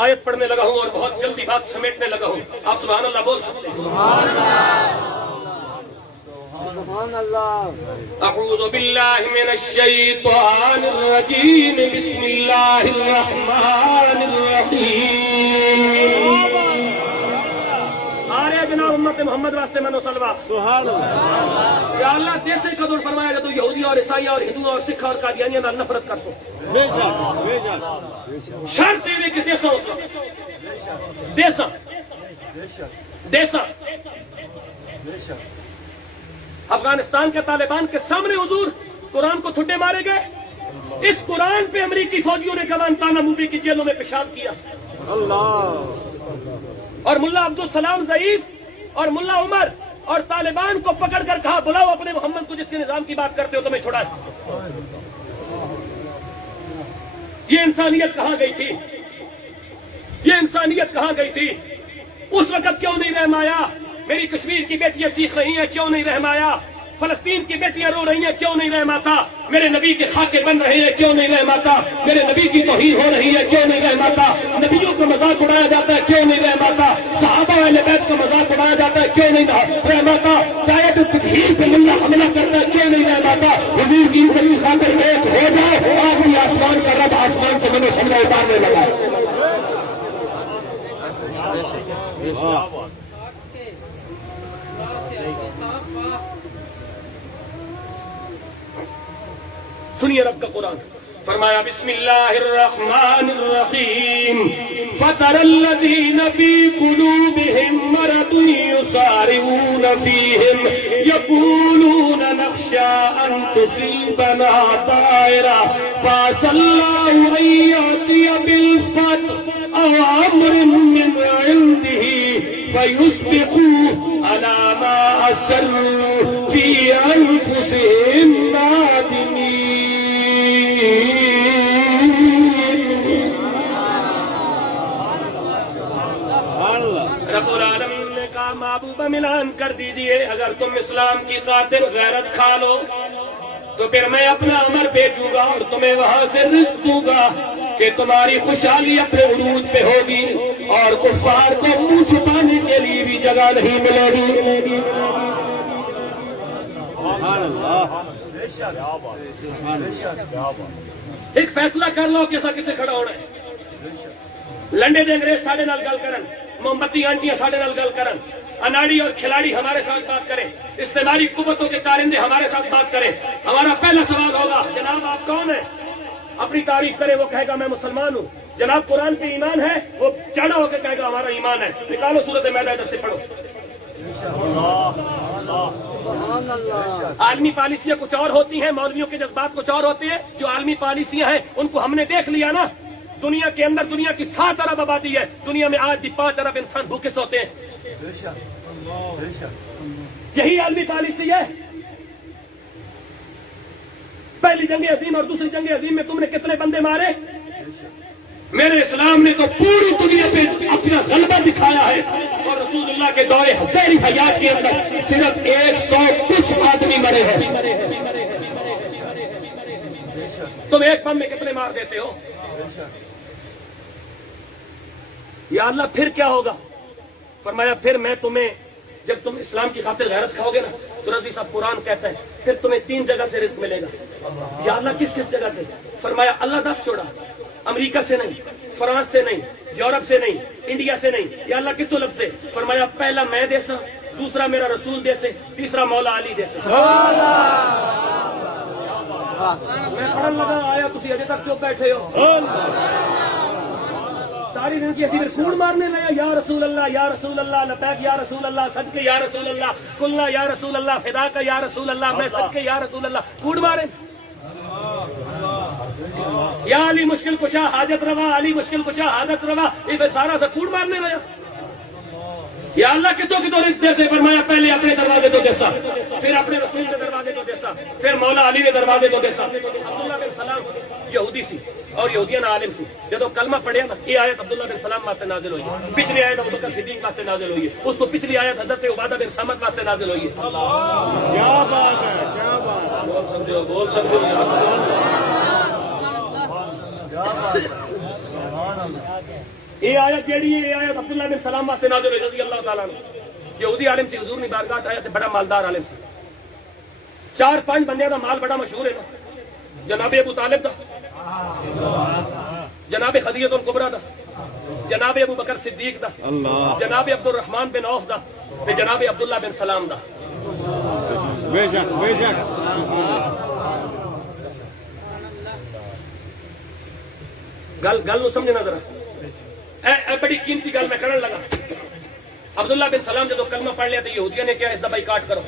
آیت پڑھنے لگا ہوں اور بہت جلدی بات سمیٹنے لگا ہوں. آپ سبحان اللہ بول سکتے ہیں؟ سبحان اللہ. اعوذ باللہ من الشیطان الرجیم، بسم اللہ الرحمن الرحیم. آرے جناب امت محمد واسطے منو سلوا. سبحان اللہ. یا اللہ دیسے قدر فرمایا کہ تو یہودی اور عیسائی اور ہندو اور سکھ اور قادیانی نال نفرت کر سو. بے شک بے شک. شرط یہ کہ دیسا اس وقت دیسا افغانستان کے طالبان کے سامنے حضور قرآن کو ٹھڈے مارے گئے. اس قرآن پہ امریکی فوجیوں نے گوانتانہ موبی کی جیلوں میں پیشاب کیا. اللہ. اور ملا عبدالسلام ضعیف اور ملا عمر اور طالبان کو پکڑ کر کہا بلاؤ اپنے محمد کو جس کے نظام کی بات کرتے ہو تمہیں چھوڑا ہے. یہ انسانیت کہاں گئی تھی؟ یہ انسانیت کہاں گئی تھی؟ اس وقت کیوں نہیں رحم آیا؟ میری کشمیر کی بیٹیاں چیخ رہی ہیں کیوں نہیں رحم آیا؟ فلسطین کی بیٹیاں رو رہی ہیں کیوں نہیں رحم آتا؟ میرے نبی کے خاکے بن رہے ہیں کیوں نہیں رحم آتا؟ میرے نبی کی توہین ہو رہی ہے کیوں نہیں رحم آتا؟ نبیوں کا مذاق اڑایا جاتا ہے کیوں نہیں رحم آتا؟ صحابہ اہل بیت کا مذاق اڑایا جاتا ہے کیوں نہیں رحم آتا؟ چاہے تو تکفیر پہ ملا حملہ کرتا ہے کیوں نہیں رحم آتا؟ حضور کی عزت کی خاطر ایک ہو جائے. آج بھی آسمان کا رب آسمان سے منو سمجھا اتارنے لگا. سنیے رب کا قرآن. فرمایا بسم اللہ الرحمن الرحیم. فَتَرَى الَّذِينَ فِي قُلُوبِهِم مَّرَضٌ يُسَارِعُونَ فِيهِمْ يَقُولُونَ نَخْشَىٰ أَن تُصِيبَنَا دَائِرَةٌ فَعَسَى اللَّهُ أَن يَأْتِيَ بِالْفَتْحِ أَوْ أَمْرٍ مِّنْ عِندِهِ فَيُصْبِحُوا عَلَىٰ مَا أَسَرُّوا فِي أَنفُسِهِمْ نَادِمِينَ. رب العالمین نے کہا محبوبہ ملان کر دیجئے اگر تم اسلام کی خاطر غیرت کھا لو تو پھر میں اپنا امر بھیجوں گا اور تمہیں وہاں سے رزق دوں گا کہ تمہاری خوشحالی اپنے عروج پہ ہوگی اور کفار کو منہ چھپانے کے لیے بھی جگہ نہیں ملے گی. ایک فیصلہ کر لو کہ ایسا کتنے کھڑا ہونا ہے. لنڈے دے انگریز ساڑھے نال گل کرن، موم بتی آنٹیاں ساڑھے نال گل کرن، اناڑی اور کھلاڑی ہمارے ساتھ بات کریں، استعماری قوتوں کے کارندے ہمارے ساتھ بات کریں. ہمارا پہلا سوال ہوگا جناب آپ کون ہیں؟ اپنی تعریف کرے وہ کہے گا میں مسلمان ہوں. جناب قرآن پہ ایمان ہے؟ وہ چڑھا ہو کے کہے گا ہمارا ایمان ہے. نکالو سورۃ مائدہ ادھر سے پڑھو. عالمی پالیسیاں کچھ اور ہوتی ہیں، مولویوں کے جذبات کچھ اور ہوتے ہیں. جو عالمی پالیسیاں ہیں ان کو ہم نے دیکھ لیا نا. دنیا کے اندر دنیا کی 7 ارب آبادی ہے، دنیا میں آج بھی 5 ارب انسان بھوکے سوتے ہیں. یہی عالمی پالیسی ہے. پہلی جنگ عظیم اور دوسری جنگ عظیم میں تم نے کتنے بندے مارے؟ میرے اسلام نے تو پوری دنیا پہ اپنا غلبہ دکھایا ہے اور رسول اللہ کے دور حسین حیات کے اندر صرف 100 کچھ آدمی مرے ہیں. تم ایک بم میں کتنے مار دیتے ہو؟ یا اللہ پھر کیا ہوگا؟ فرمایا پھر میں تمہیں جب تم اسلام کی خاطر غیرت کھاؤ گے نا تو رضی صاحب قرآن کہتا ہے پھر تمہیں 3 جگہ سے رزق ملے گا. یا اللہ کس کس جگہ سے؟ فرمایا اللہ دس چھوڑا، امریکہ سے نہیں، فرانس سے نہیں، یورپ سے نہیں، انڈیا سے نہیں. یا اللہ کتوں لفظ سے؟ فرمایا پہلا میں دیسا، دوسرا میرا رسول دیسے، تیسرا مولا علی دیسے. میں پڑھن لگا آیا تسی اجے تک چپ بیٹھے ہو. ساری زندگی اسی پھر کوڑ مارنے لگا یا رسول اللہ یا رسول اللہ، لبیک یا رسول اللہ، صدقے یا رسول اللہ، قلنا یا رسول اللہ، فداک یا رسول اللہ، میں صدقے یا رسول اللہ. کوڑ مارے. یا علی مشکل کشا حاجت روا، علی مشکل کشا حاجت روا، یہ سارا سا کوڑ مارنے لگا. یا اللہ کتوں رزق دیتے؟ فرمایا پہلے اپنے دروازے تو دیسا، پھر اپنے رسول کے دروازے تو دیسا، پھر مولا علی کے دروازے تو دیسا۔ عبداللہ بن سلام یہودی سی اور یہودیاں عالم سی، جب کلمہ پڑھیا نا، یہ آیت عبداللہ بن سلام واسطے نازل ہوئی، پچھلی آیت ابوبکر صدیق واسطے نازل ہوئی ہے، اس کو پچھلی آیت حضرت عبادہ بن صامت واسطے نازل ہوئی ہے۔ کیا بات ہے، کیا بات ہے، بول سکتے ہو یہ آیت جیڑی ہے، یہ آیت عبداللہ بن سلام واسطے نازل ہوئی رضی اللہ تعالیٰ عنہ۔ یہودی عالم سی، حضور نے بارگاہ آیا تے بڑا مالدار عالم سی، 4-5 بندیاں دا مال بڑا مشہور ہے نا، جناب ابو طالب دا، جناب خدیجہ الکبریٰ دا، جناب ابو بکر صدیق دا، جناب عبد الرحمن بن عوف دا، تے جناب عبداللہ بن سلام دا۔ بے شک بے شک، گل نو سمجھنا ذرا، اے بڑی قیمتی گل میں کرن لگا۔ عبداللہ بن سلام جب کلمہ پڑھ لیا تو یہودیوں نے کیا اس دا بائیکاٹ کرو،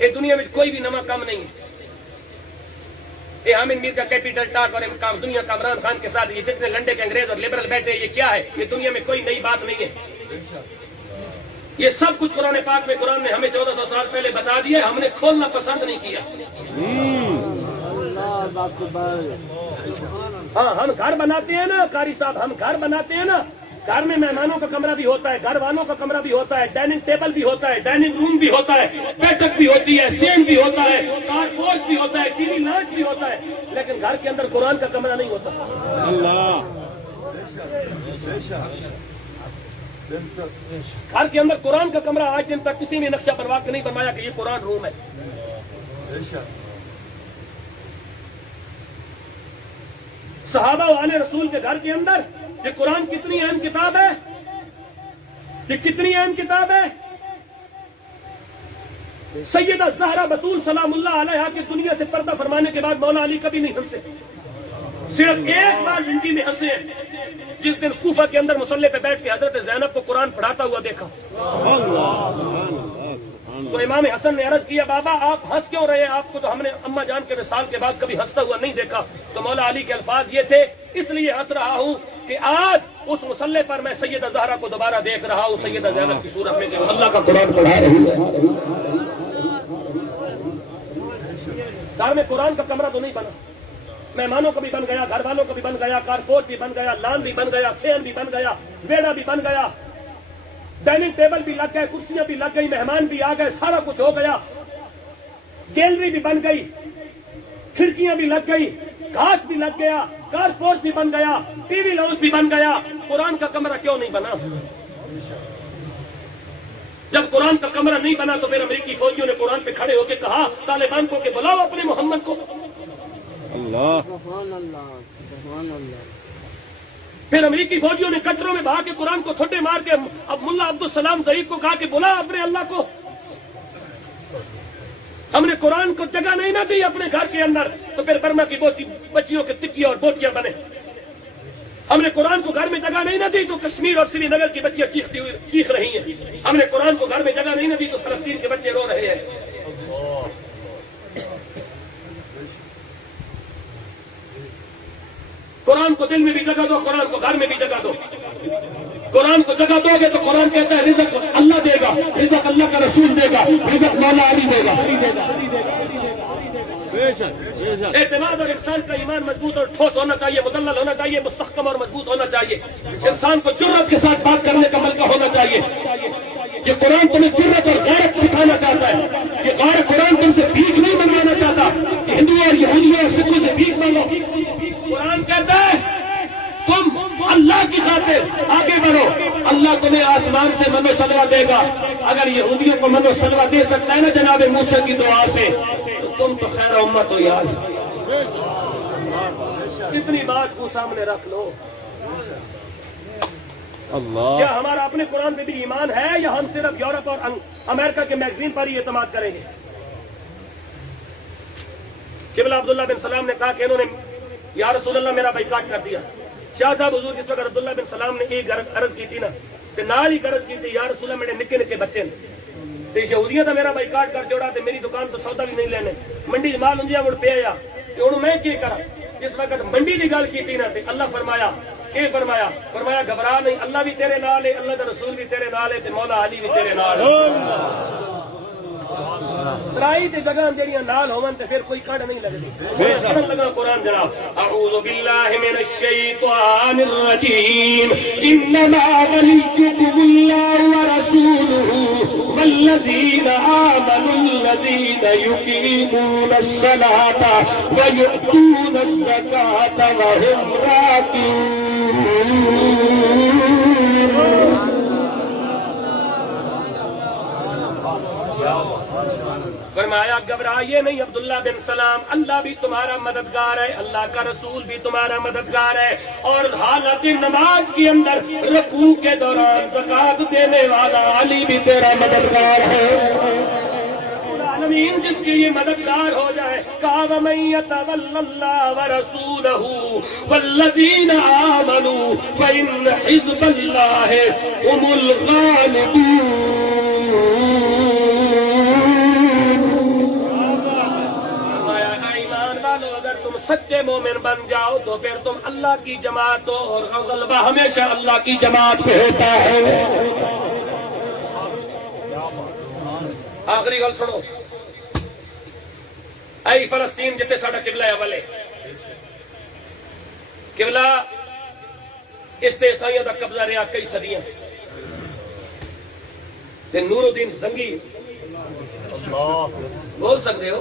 یہ دنیا میں کوئی بھی نواں کام نہیں ہے، یہ حامد میر کا کیپیٹل ٹاک اور دنیا کا عمران خان کے ساتھ یہ جتنے لنڈے کے انگریز اور لبرل بیٹھے، یہ کیا ہے؟ یہ دنیا میں کوئی نئی بات نہیں ہے، یہ سب کچھ قرآن پاک میں قرآن نے ہمیں 1400 سال پہلے بتا دیا، ہم نے کھولنا پسند نہیں کیا۔ ہاں ہم گھر بناتے ہیں نا قاری صاحب، ہم گھر بناتے ہیں نا، گھر میں مہمانوں کا کمرہ بھی ہوتا ہے، گھر والوں کا کمرہ بھی ہوتا ہے، ڈائننگ ٹیبل بھی ہوتا ہے، ڈائننگ روم بھی ہوتا ہے، بیٹھک بھی ہوتی ہے، سین بھی ہوتا ہے، کار پورچ بھی ہوتا ہے، ٹی وی لانچ بھی ہوتا ہے، لیکن گھر کے اندر قرآن کا کمرہ نہیں ہوتا۔ گھر کے اندر قرآن کا کمرہ آج دن تک کسی نے نقشہ بنوا کے نہیں بنوایا کہ یہ قرآن روم ہے۔ صحابہ و آل رسول کے گھر کے اندر یہ قرآن کتنی اہم کتاب ہے، یہ کتنی اہم کتاب ہے۔ سیدہ زہرا بطول سلام اللہ علیہا کے دنیا سے پردہ فرمانے کے بعد مولا علی کبھی نہیں ہنسے، صرف ایک بار زندگی میں ہنسے ہیں، جس دن کوفہ کے اندر مصلی پہ بیٹھ کے حضرت زینب کو قرآن پڑھاتا ہوا دیکھا۔ تو امام حسن نے عرض کیا بابا آپ ہنس کیوں رہے ہیں، آپ کو تو ہم نے اماں جان کے وصال کے بعد کبھی ہنستا ہوا نہیں دیکھا۔ تو مولا علی کے الفاظ یہ تھے، اس لیے ہنس رہا ہوں کہ آج اس مصلی پر میں سیدہ زہرا کو دوبارہ دیکھ رہا ہوں، سیدہ زینب کی صورت میں جو اللہ کا قرآن پڑھا رہی ہے۔ گھر میں قرآن کا کمرہ تو نہیں بنا، مہمانوں کا بھی بن گیا، گھر والوں کا بھی بن گیا، کارپورٹ بھی بن گیا، لان بھی بن گیا، سین بھی بن گیا، ویڑا بھی بن گیا، ڈائننگ ٹیبل بھی لگ گئے، کرسیاں بھی لگ گئی، مہمان بھی آ گئے، سارا کچھ ہو گیا، گیلری بھی بن گئی، کھڑکیاں بھی لگ گئی، گھاس بھی لگ گیا، کارپورٹ بھی بن گیا، ٹی وی لاؤنج بھی بن گیا، قرآن کا کمرہ کیوں نہیں بنا؟ جب قرآن کا کمرہ نہیں بنا تو پھر امریکی فوجیوں نے قرآن پہ کھڑے ہو کے کہا طالبان کو کہ بلاؤ اپنے محمد کو۔ پھر امریکی فوجیوں نے کٹروں میں بہا کے قرآن کو تھوٹے مار کے اب ملا عبدالسلام ظہیر کو کہا کہ بلا اپنے اللہ کو۔ ہم نے قرآن کو جگہ نہیں نہ دی اپنے گھر کے اندر، تو پھر برما کی بچیوں کے ٹکیاں اور بوٹیاں بنے۔ ہم نے قرآن کو گھر میں جگہ نہیں نہ دی تو کشمیر اور سری نگر کی بچیاں چیخ رہی ہیں۔ ہم نے قرآن کو گھر میں جگہ نہیں نہ دی تو فلسطین کے بچے رو رہے ہیں۔ قرآن کو دل میں بھی جگہ دو، قرآن کو گھر میں بھی جگہ دو۔ قرآن کو جگہ دو گے تو قرآن کہتا ہے رزق اللہ دے گا، رزق اللہ کا رسول دے گا، رزق مولا علی دے گا۔ اعتماد اور انسان کا ایمان مضبوط اور ٹھوس ہونا چاہیے، مدلل ہونا چاہیے، مستحکم اور مضبوط ہونا چاہیے۔ انسان کو جرأت کے ساتھ بات کرنے کا ملکہ ہونا چاہیے۔ یہ قرآن تمہیں جرأت اور غیرت سکھانا چاہتا ہے۔ یہ قرآن تم سے بھیک نہیں منوانا چاہتا کہ ہندوؤں اور یہودیوں اور سکھوں سے بھیک مانگو۔ قرآن کہتا ہے تم اللہ کی خاطر آگے بڑھو، اللہ تمہیں آسمان سے من و سلوہ دے گا۔ اگر یہودیوں کو من و سلوہ دے سکتا ہے نا جناب موسیٰ کی دعا سے، تو تم تو خیر امت ہو یار۔ اتنی بات کو سامنے رکھ لو۔ کیا ہمارا اپنے قرآن پہ بھی ایمان ہے یا ہم صرف یورپ اور امریکہ کے میگزین پر ہی اعتماد کریں گے؟ قبلہ عبداللہ بن سلام نے کہا کہ انہوں نے یا رسول اللہ میرا بائیکاٹ کر دیا۔ شاہ صاحب حضور جس وقت عبداللہ بن سلام نے ایک عرض کی تھی نا، کہ نال ہی عرض کی تھی یا رسول اللہ میرے نکے نکے بچے نے، یہودیاں تو میرا بائیکاٹ کر جوڑا تے میری دکان تو سودا بھی نہیں لینے، منڈی مال انجیا مڑ پہ آیا کہ انہوں میں کی کرا۔ جس وقت منڈی کی گل کی تھی نا تے اللہ فرمایا کہ فرمایا گھبرا نہیں، اللہ بھی تیرے نال ہے، اللہ دا رسول بھی تیرے نال ہے تے مولا علی بھی تیرے نال ہے۔ ترائی تے جگہ جڑیاں نال ہون تے پھر کوئی کڑ نہیں لگدی۔ پڑھن لگا قرآن جناب، اعوذ باللہ من الشیطان الرجیم، انما ولیکم اللہ ورسولہ والذین آمنوا الذین یقیمون الصلاة ویؤتون الزکاة وهم راکعون۔ فرمایا گھبرائیے نہیں عبداللہ بن سلام، اللہ بھی تمہارا مددگار ہے، اللہ کا رسول بھی تمہارا مددگار ہے، اور حالت نماز کے اندر رکوع کے دوران زکات دینے والا علی بھی تیرا مددگار ہے۔ العالمین جس کے یہ مددگار ہو جائے، کہا وَمَن يَتَوَلَّ اللَّهَ وَرَسُولَهُ وَالَّذِينَ آمَنُوا فَإِنَّ حِزْبَ اللَّهِ هُمُ الْغَالِبُونَ۔ اگر تم سچے مومن بن جاؤ تو پھر تم اللہ کی جماعت ہو، اور غلبہ ہمیشہ اللہ کی جماعت کو ہوتا ہے۔ آخری گل سنو، اے فلسطین جتے ساڈا قبلہ اول ہے، قبلہ اس تے عیسائیاں دا قبضہ رہا کئی صدیاں، تے نور الدین زنگی بول سکتے ہو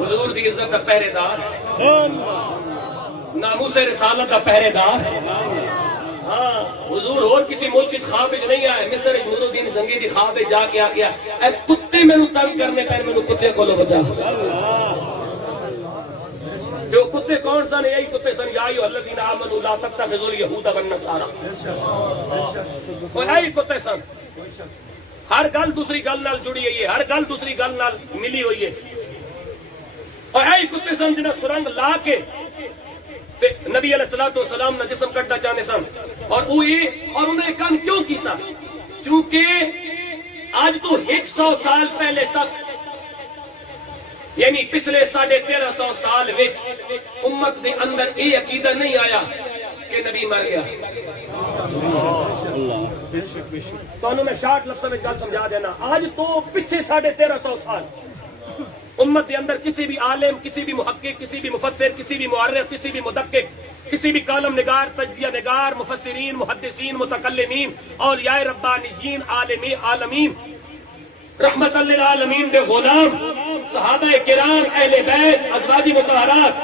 حضور دی عزت دا پہرے دار، ناموس رسالت دا پہرے دار۔ ہاں حضور اور کسی ملک کی خواب نہیں آئے، مصر نور الدین زنگی دی خواب جا کے آ گیا، اے کتے مینوں تنگ کرنے پہ مینوں کتے کولو بچا۔ جو کتے کون سن؟ یہی کتے سن، یا ایھا الذین آمنوا لا تتخذوا الیہود والنصارى، اور یہی کتے سن۔ ہر گل دوسری گل نال جڑی ہوئی ہے، ہر گل دوسری گل نال ملی ہوئی ہے، اور یہی کتے سن جنہیں سرنگ لا کے تے نبی علیہ الصلوۃ والسلام نے جسم کٹنا چاہنے سن، اور انہیں یہ کام کیوں کیتا؟ چونکہ آج تو 100 سال پہلے تک، یعنی پچھلے 1350 سال وچ امت دے اندر یہ عقیدہ نہیں آیا کہ نبی مر گیا۔ تو میں 60 لفظوں میں گل سمجھا دینا، آج تو پیچھے 1350 سال امت کے اندر کسی بھی عالم، کسی بھی محقق، کسی بھی مفسر، کسی بھی مؤرخ، کسی بھی مدقق، کسی بھی کالم نگار، تجزیہ نگار، مفسرین، محدثین، متکلمین، اولیاء ربانیین، عالمین، رحمت للعالمین دے غلام، صحابہ کرام، اہل بیت، ازواج مطہرات،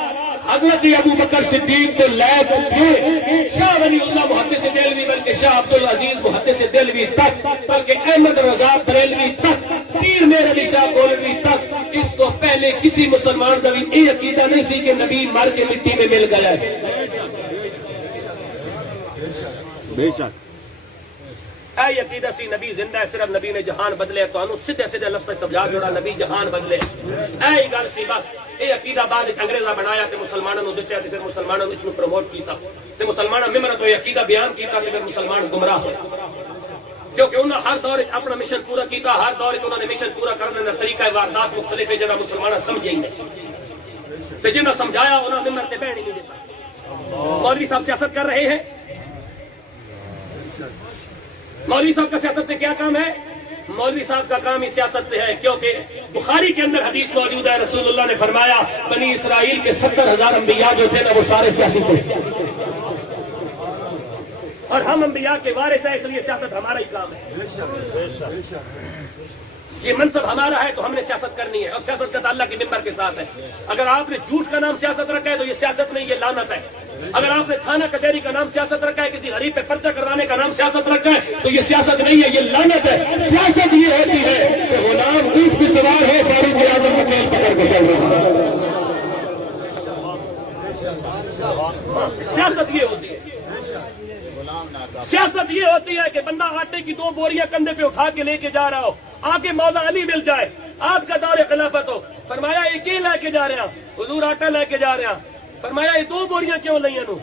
حضرت ابو بکر صدیق تو لے کے شاہ ولی اللہ محدث دہلوی، بلکہ شاہ عبدالعزیز محدث دہلوی تک، بلکہ احمد رضا بریلوی تک، پیر میر علی شاہ گولوی تک، اس کو پہلے کسی مسلمان کا بھی یہ عقیدہ نہیں سی کہ نبی مر کے مٹی میں مل گیا ہے۔ بے شک اے عقیدہ سی نبی زندہ ہے، صرف نبی نے جہان بدلے، تو انہوں سیدھے لفظ سمجھا جوڑا نبی جہان بدلے، اے گل سی بس۔ یہ عقیدہ بعد انگریزاں بنایا تے مسلمانوں نے دتا تے پھر مسلمانوں نے اس کو پروموٹ کیتا تے مسلمانوں ممبر تو یہ عقیدہ بیان کیتا تے پھر مسلمان گمراہ ہوئے، کیونکہ انہوں نے ہر دور اپنا مشن پورا کیتا، ہر دور انہوں نے مشن پورا کرنے کا طریقہ واردات مختلف ہے جنہاں مسلمان سمجھے ہی نہیں، تے جنہاں سمجھایا انہوں نے ممبر تے بہن ہی نہیں دیتا۔ مولوی صاحب سیاست کر رہے ہیں، مولوی صاحب کا سیاست سے کیا کام ہے؟ مولوی صاحب کا کام ہی سیاست سے ہے، کیونکہ بخاری کے اندر حدیث موجود ہے، رسول اللہ نے فرمایا بنی اسرائیل کے 70,000 انبیاء جو تھے نا وہ سارے سیاسی تھے، اور ہم انبیاء کے وارث ہیں، اس لیے سیاست ہمارا ہی کام ہے، یہ منصب ہمارا ہے تو ہم نے سیاست کرنی ہے، اور سیاست کا تعلق کے ممبر کے ساتھ ہے۔ اگر آپ نے جھوٹ کا نام سیاست رکھا ہے تو یہ سیاست نہیں، یہ لعنت ہے۔ اگر آپ نے تھانہ کچہری کا نام سیاست رکھا ہے، کسی غریب پہ پرچہ کروانے کا نام سیاست رکھا ہے تو یہ سیاست نہیں ہے، یہ لعنت ہے۔ سیاست یہ ہوتی ہے کہ غلام اونٹ پہ سوار ہے، فاروق اعظم کا کھیل پکڑ کے چل رہا ہے، سیاست یہ ہوتی ہے۔ سیاست یہ ہوتی ہے کہ بندہ آٹے کی 2 بوریاں کندھے پہ اٹھا کے لے کے جا رہا ہو، آگے مولا علی مل جائے، آپ کا دور خلافت ہو، فرمایا ایک ہی لے کے جا رہے ہیں، حضور آٹا لے کے جا رہے ہیں، فرمایا یہ 2 بوریاں کیوں لئیاں نو؟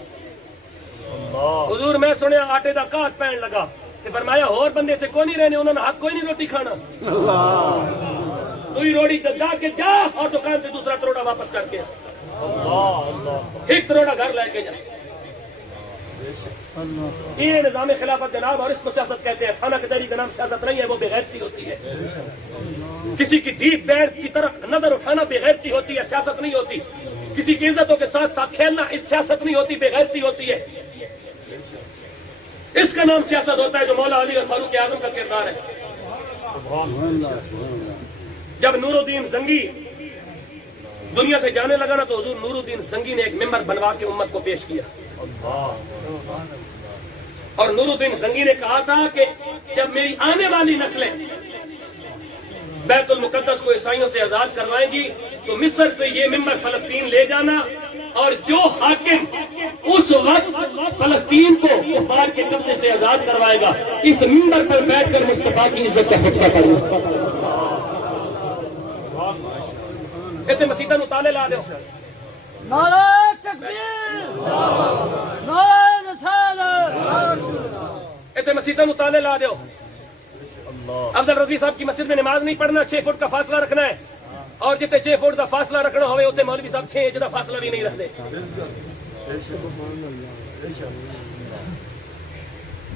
حضور میں سنیا آٹے دا کاٹ پہن لگا، فرمایا اور بندے تھے کوئی نہیں رہنے، انہوں نے حق کوئی نہیں روٹی کھانا، دوئی روٹی جا کے جا اور دکان سے دوسرا تروڑا واپس کر کے ایک تروڑا گھر لے کے جا۔ یہ نظام خلافت جناب، اور اس کو سیاست کہتے ہیں۔ تھانہ کچہری کا نام سیاست نہیں ہے، وہ بے غیرتی ہوتی ہے۔ کسی کی جیت بیڑ کی طرف نظر اٹھانا بے غیرتی ہوتی ہے، سیاست نہیں ہوتی۔ کسی کی عزتوں کے ساتھ ساتھ کھیلنا سیاست نہیں ہوتی، بے غیرتی ہوتی ہے۔ اس کا نام سیاست ہوتا ہے جو مولا علی اور فاروق اعظم کا کردار ہے۔ جب نور الدین زنگی دنیا سے جانے لگا نا، تو حضور نور الدین زنگی نے ایک ممبر بنوا کے امت کو پیش کیا، اور نور الدین زنگی نے کہا تھا کہ جب میری آنے والی نسلیں بیت المقدس کو عیسائیوں سے آزاد کروائیں گی تو مصر سے یہ ممبر فلسطین لے جانا، اور جو حاکم اس وقت فلسطین کو کفار کے قبضے سے آزاد کروائے گا، اس ممبر پر بیٹھ کر مصطفیٰ کی عزت کا خطبہ کرنا۔ کہتے مسیحا نو تالے لا دو، نعرہ تکبیر، نعرہ رسالت، کہتے مسیحا نو تالے لا دو۔ افضل رضوی صاحب کی مسجد میں نماز نہیں پڑھنا، 6 فٹ کا فاصلہ رکھنا ہے، اور جتنے 6 فٹ کا فاصلہ رکھنا ہوئے اتنے مولوی صاحب 6 انچ کا فاصلہ بھی نہیں رکھتے۔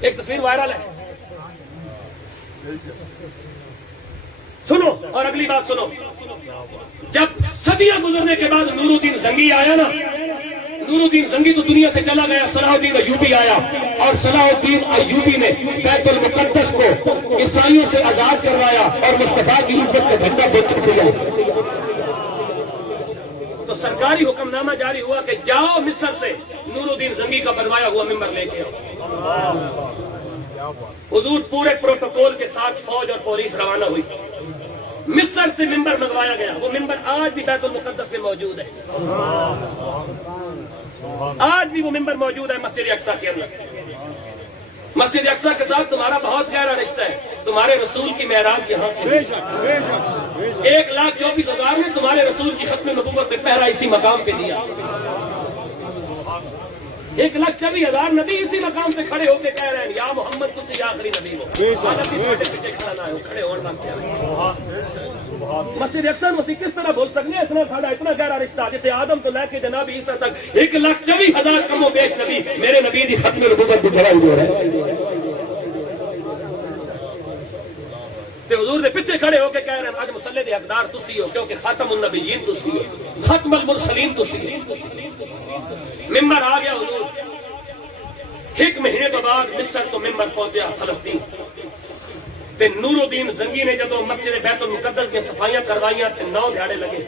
ایک تصویر وائرل ہے، سنو اور اگلی بات سنو۔ جب صدیاں گزرنے کے بعد نور الدین زنگی آیا نا، نور الدین زنگی تو دنیا سے چلا گیا، صلاح الدین ایوبی آیا، اور صلاح الدین ایوبی نے بیت المقدس کو عیسائیوں سے آزاد کروایا اور مصطفیٰ کی عزت کا جھنڈا بلند کیا۔ تو سرکاری حکم نامہ جاری ہوا کہ جاؤ مصر سے نور الدین زنگی کا بنوایا ہوا ممبر لے کے آؤ۔ حضور پورے پروٹوکول کے ساتھ فوج اور پولیس روانہ ہوئی، مصر سے ممبر منگوایا گیا۔ وہ ممبر آج بھی بیت المقدس میں موجود ہے، آج بھی وہ ممبر موجود ہے مسجد اقصیٰ کے اندر۔ مسجد اقصیٰ کے ساتھ تمہارا بہت گہرا رشتہ ہے، تمہارے رسول کی معراج یہاں سے، 1,24,000 نے تمہارے رسول کی ختم نبوت میں پہرا اسی مقام پہ دیا۔ 1,24,000 نبی اسی مقام پہ کھڑے ہو کے کہہ رہے ہیں یا محمد تسی آخری نبی ہو، پیچھے کھڑا نہ ہو، کھڑے ہونے واسطے آئے۔ مسجد اقصیٰ مسیح کس طرح بول سکتے ہیں؟ اس نے ساڑھا اتنا گہرا رشتہ، جیسے آدم تو لے کے جناب عیسیٰ تک 1,24,000 کم و بیش نبی میرے نبی دی ختم نبوت بھی بڑا ہو رہا ہے۔ تے حضور نے پیچھے کھڑے ہو کے کہہ رہے ہیں آج مسلح دے حقدار تسی ہو، کیونکہ خاتم النبیین تسی ہو، ختم المرسلین تسی ہو۔ ممبر آ گیا حضور، 1 مہینے تو بعد مصر تو ممبر پہنچیا فلسطین۔ تے نور الدین زنگی نے جب مسجد بیت المقدس کی صفائیاں کروائیاں تے 9 دھیاڑے لگے،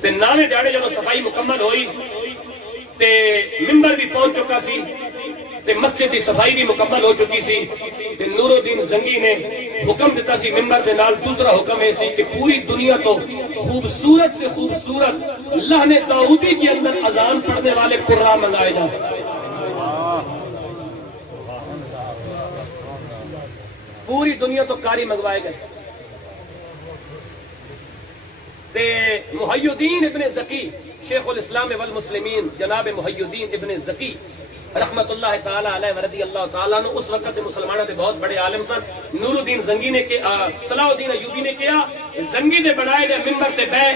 تے 9ویں دھیاڑے جب صفائی مکمل ہوئی تے ممبر بھی پہنچ چکا سی تے مسجد کی صفائی بھی مکمل ہو چکی سی، تے نور الدین زنگی نے حکم دیتا سی ممبر دے نال، دوسرا حکم ہے سی کہ پوری دنیا تو خوبصورت سے خوبصورت لہن داؤدی کے اندر اذان پڑھنے والے قراء منگائے جائیں۔ پوری دنیا تو قاری منگوائے گئے۔ تے محی الدین ابن زکی، شیخ الاسلام والمسلمین جناب محی الدین ابن زکی رحمت اللہ تعالیٰ علیہ ورضی اللہ تعالیٰ نے اس وقت مسلمانوں کے بہت بڑے عالم سن۔ نور الدین زنگی نے صلاح الدین ایوبی نے کیا، زنگی دے بنائے دے ممبر تے بے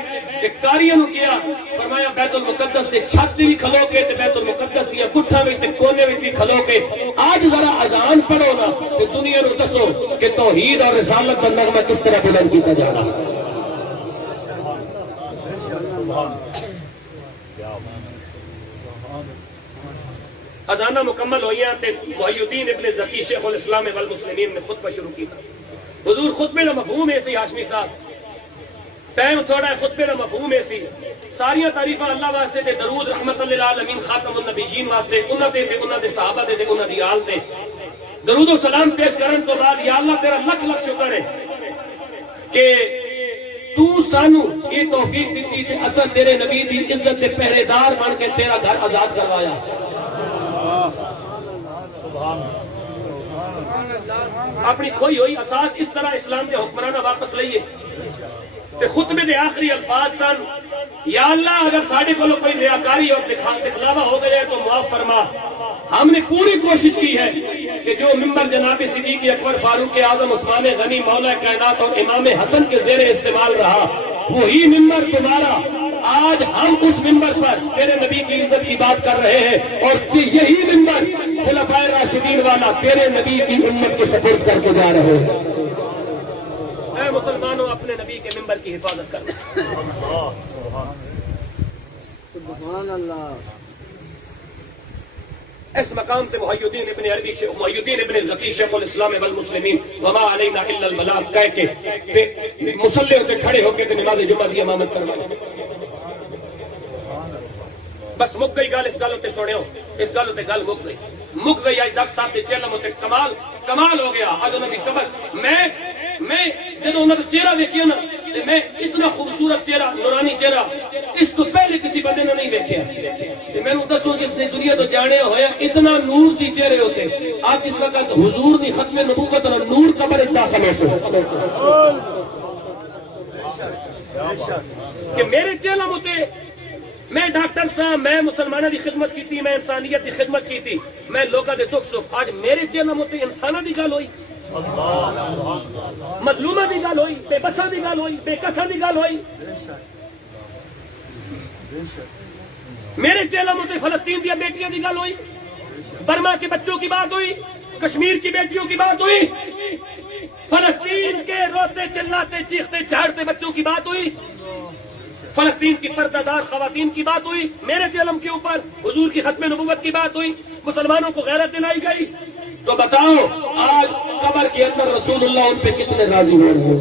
تے کاریاں نو کیا، فرمایا بیت المقدس دے چھت بھی کھلو کے تے بیت المقدس دیا گٹھاں وچ تے کونے وچ بھی کھلو کے آج ذرا اذان پڑھو نا تے دنیا نو دسو کہ توحید اور رسالت کا نغمہ کس طرح بلند کیتا جا رہا ہے۔ اذانہ مکمل ہوئی ہیں تے محی الدین ابن زکی شیخ الاسلام والمسلمین نے خطبہ شروع کیا۔ حضور خطبے کا مفہوم ایسی ہاشمی صاحب ٹائم تھوڑا ہے، خطبے کا مفہوم ایسی ساریاں تعریفاں اللہ واسطے تے درود رحمت للعالمین خاتم النبیین واسطے، انہاں تے انہاں دے صحابہ تے انہاں دی آل تے درود و سلام پیش کرن تو بعد یا اللہ تیرا لکھ لکھ شکر ہے کہ تو سانو یہ توفیق دیتی تے اصل تیرے نبی دی عزت دے پہرے دار بن کے تیرا گھر آزاد کروایا۔ اپنی کھوئی ہوئی اساس اس طرح اسلام کے حکمرانہ واپس لئیے تے خطبے دے آخری الفاظ سن یا اللہ اگر ساڑھے کو کوئی ریاکاری اور دکھلاوا ہو گئے تو معاف فرما۔ ہم نے پوری کوشش کی ہے کہ جو ممبر جناب صدیق اکبر فاروق اعظم عثمان غنی مولا کائنات اور امام حسن کے زیر استعمال رہا وہی ممبر تمہارا، آج ہم اس ممبر پر تیرے نبی کی عزت کی بات کر رہے ہیں، اور یہی ممبر والا تیرے نبی کی امت کے سپورٹ کر کے جا رہے ہیں۔ اے مسلمانوں، اپنے نبی کے ممبر کی حفاظت کرنا۔ سبحان اللہ۔ اس مقام پہ محی الدین ابن ذکی شیخ الاسلام والمسلمین وما علینا الا البلاغ کہہ کے مصلی پہ کھڑے ہو کے نماز جمعہ دی امامت کروائی۔ بس مک گئی گل، اس گل تے سنو، اس گل تے گل مک گئی۔ اج ڈاکٹر صاحب دے چہرے تے کمال ہو گیا۔ اج انہاں دی قبر میں جدوں انہاں دا چہرہ ویکھیا نا تے میں اتنا خوبصورت چہرہ، نورانی چہرہ اس تو پہلے کسی بندے نے نہیں ویکھیا۔ تے مینوں دسو جس نے دنیا تو جانیا ہویا اتنا نور سی چہرے ہوتے، آج اس وقت حضور دی ختم نبوت اور نور قبر داخل ہو کہ میرے چہرہ ہوتے میں ڈاکٹر صاحب، میں مسلمانوں دی خدمت کی، میں انسانیت دی خدمت کی، میں لوگوں دے دکھ سکھ، آج میرے چہرہ ہوتے انسانوں دی گل ہوئی، مظلومہ دی گل ہوئی، بے بسا دی گل ہوئی، بے کسا دی گل ہوئی۔ میرے چہرہ ہوتے فلسطین دی بیٹیاں دی گل ہوئی، برما کے بچوں کی بات ہوئی، کشمیر کی بیٹیوں کی بات ہوئی، فلسطین کے روتے چلاتے چیختے چاڑتے بچوں کی بات ہوئی، فلسطین کی پردہ دار خواتین کی بات ہوئی، میرے چلم کے اوپر حضور کی ختم نبوت کی بات ہوئی، مسلمانوں کو غیرت دلائی گئی۔ تو بتاؤ آج قبر کے اندر رسول اللہ ان پہ کتنے راضی ہو رہے ہیں؟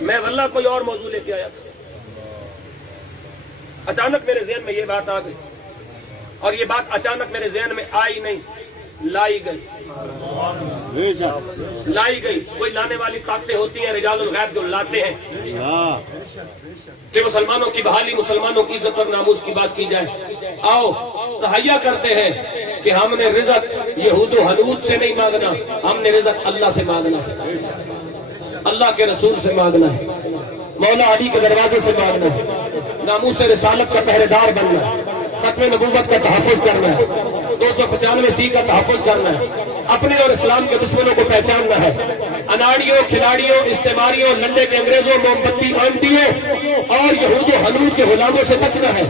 میں واللہ کوئی اور موضوع لے کے آیا تھا، اچانک میرے ذہن میں یہ بات آ گئی، اور یہ بات اچانک میرے ذہن میں آئی نہیں، لائی گئی۔ کوئی لانے والی طاقتیں ہوتی ہیں، رجال الغیب جو لاتے ہیں کہ مسلمانوں کی بحالی، مسلمانوں کی عزت اور ناموس کی بات کی جائے۔ آؤ تہیا کرتے ہیں کہ ہم نے رزق یہود و حنود سے نہیں مانگنا، ہم نے رزق اللہ سے مانگنا ہے، اللہ کے رسول سے مانگنا ہے، مولا علی کے دروازے سے مانگنا ہے، ناموس رسالت کا پہرے دار بننا ہے، ختم نبوت کا تحفظ کرنا ہے، 295 کا تحفظ کرنا ہے، اپنے اور اسلام کے دشمنوں کو پہچاننا ہے، اناڑیوں، کھلاڑیوں، استعماریوں، لنڈے کے انگریزوں، موم بتی آنٹیوں اور یہود و حنود کے غلاموں سے بچنا ہے،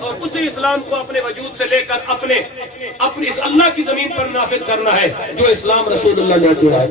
اور اسی اسلام کو اپنے وجود سے لے کر اپنی اس اللہ کی زمین پر نافذ کرنا ہے جو اسلام رسول اللہ نے دیا ہے۔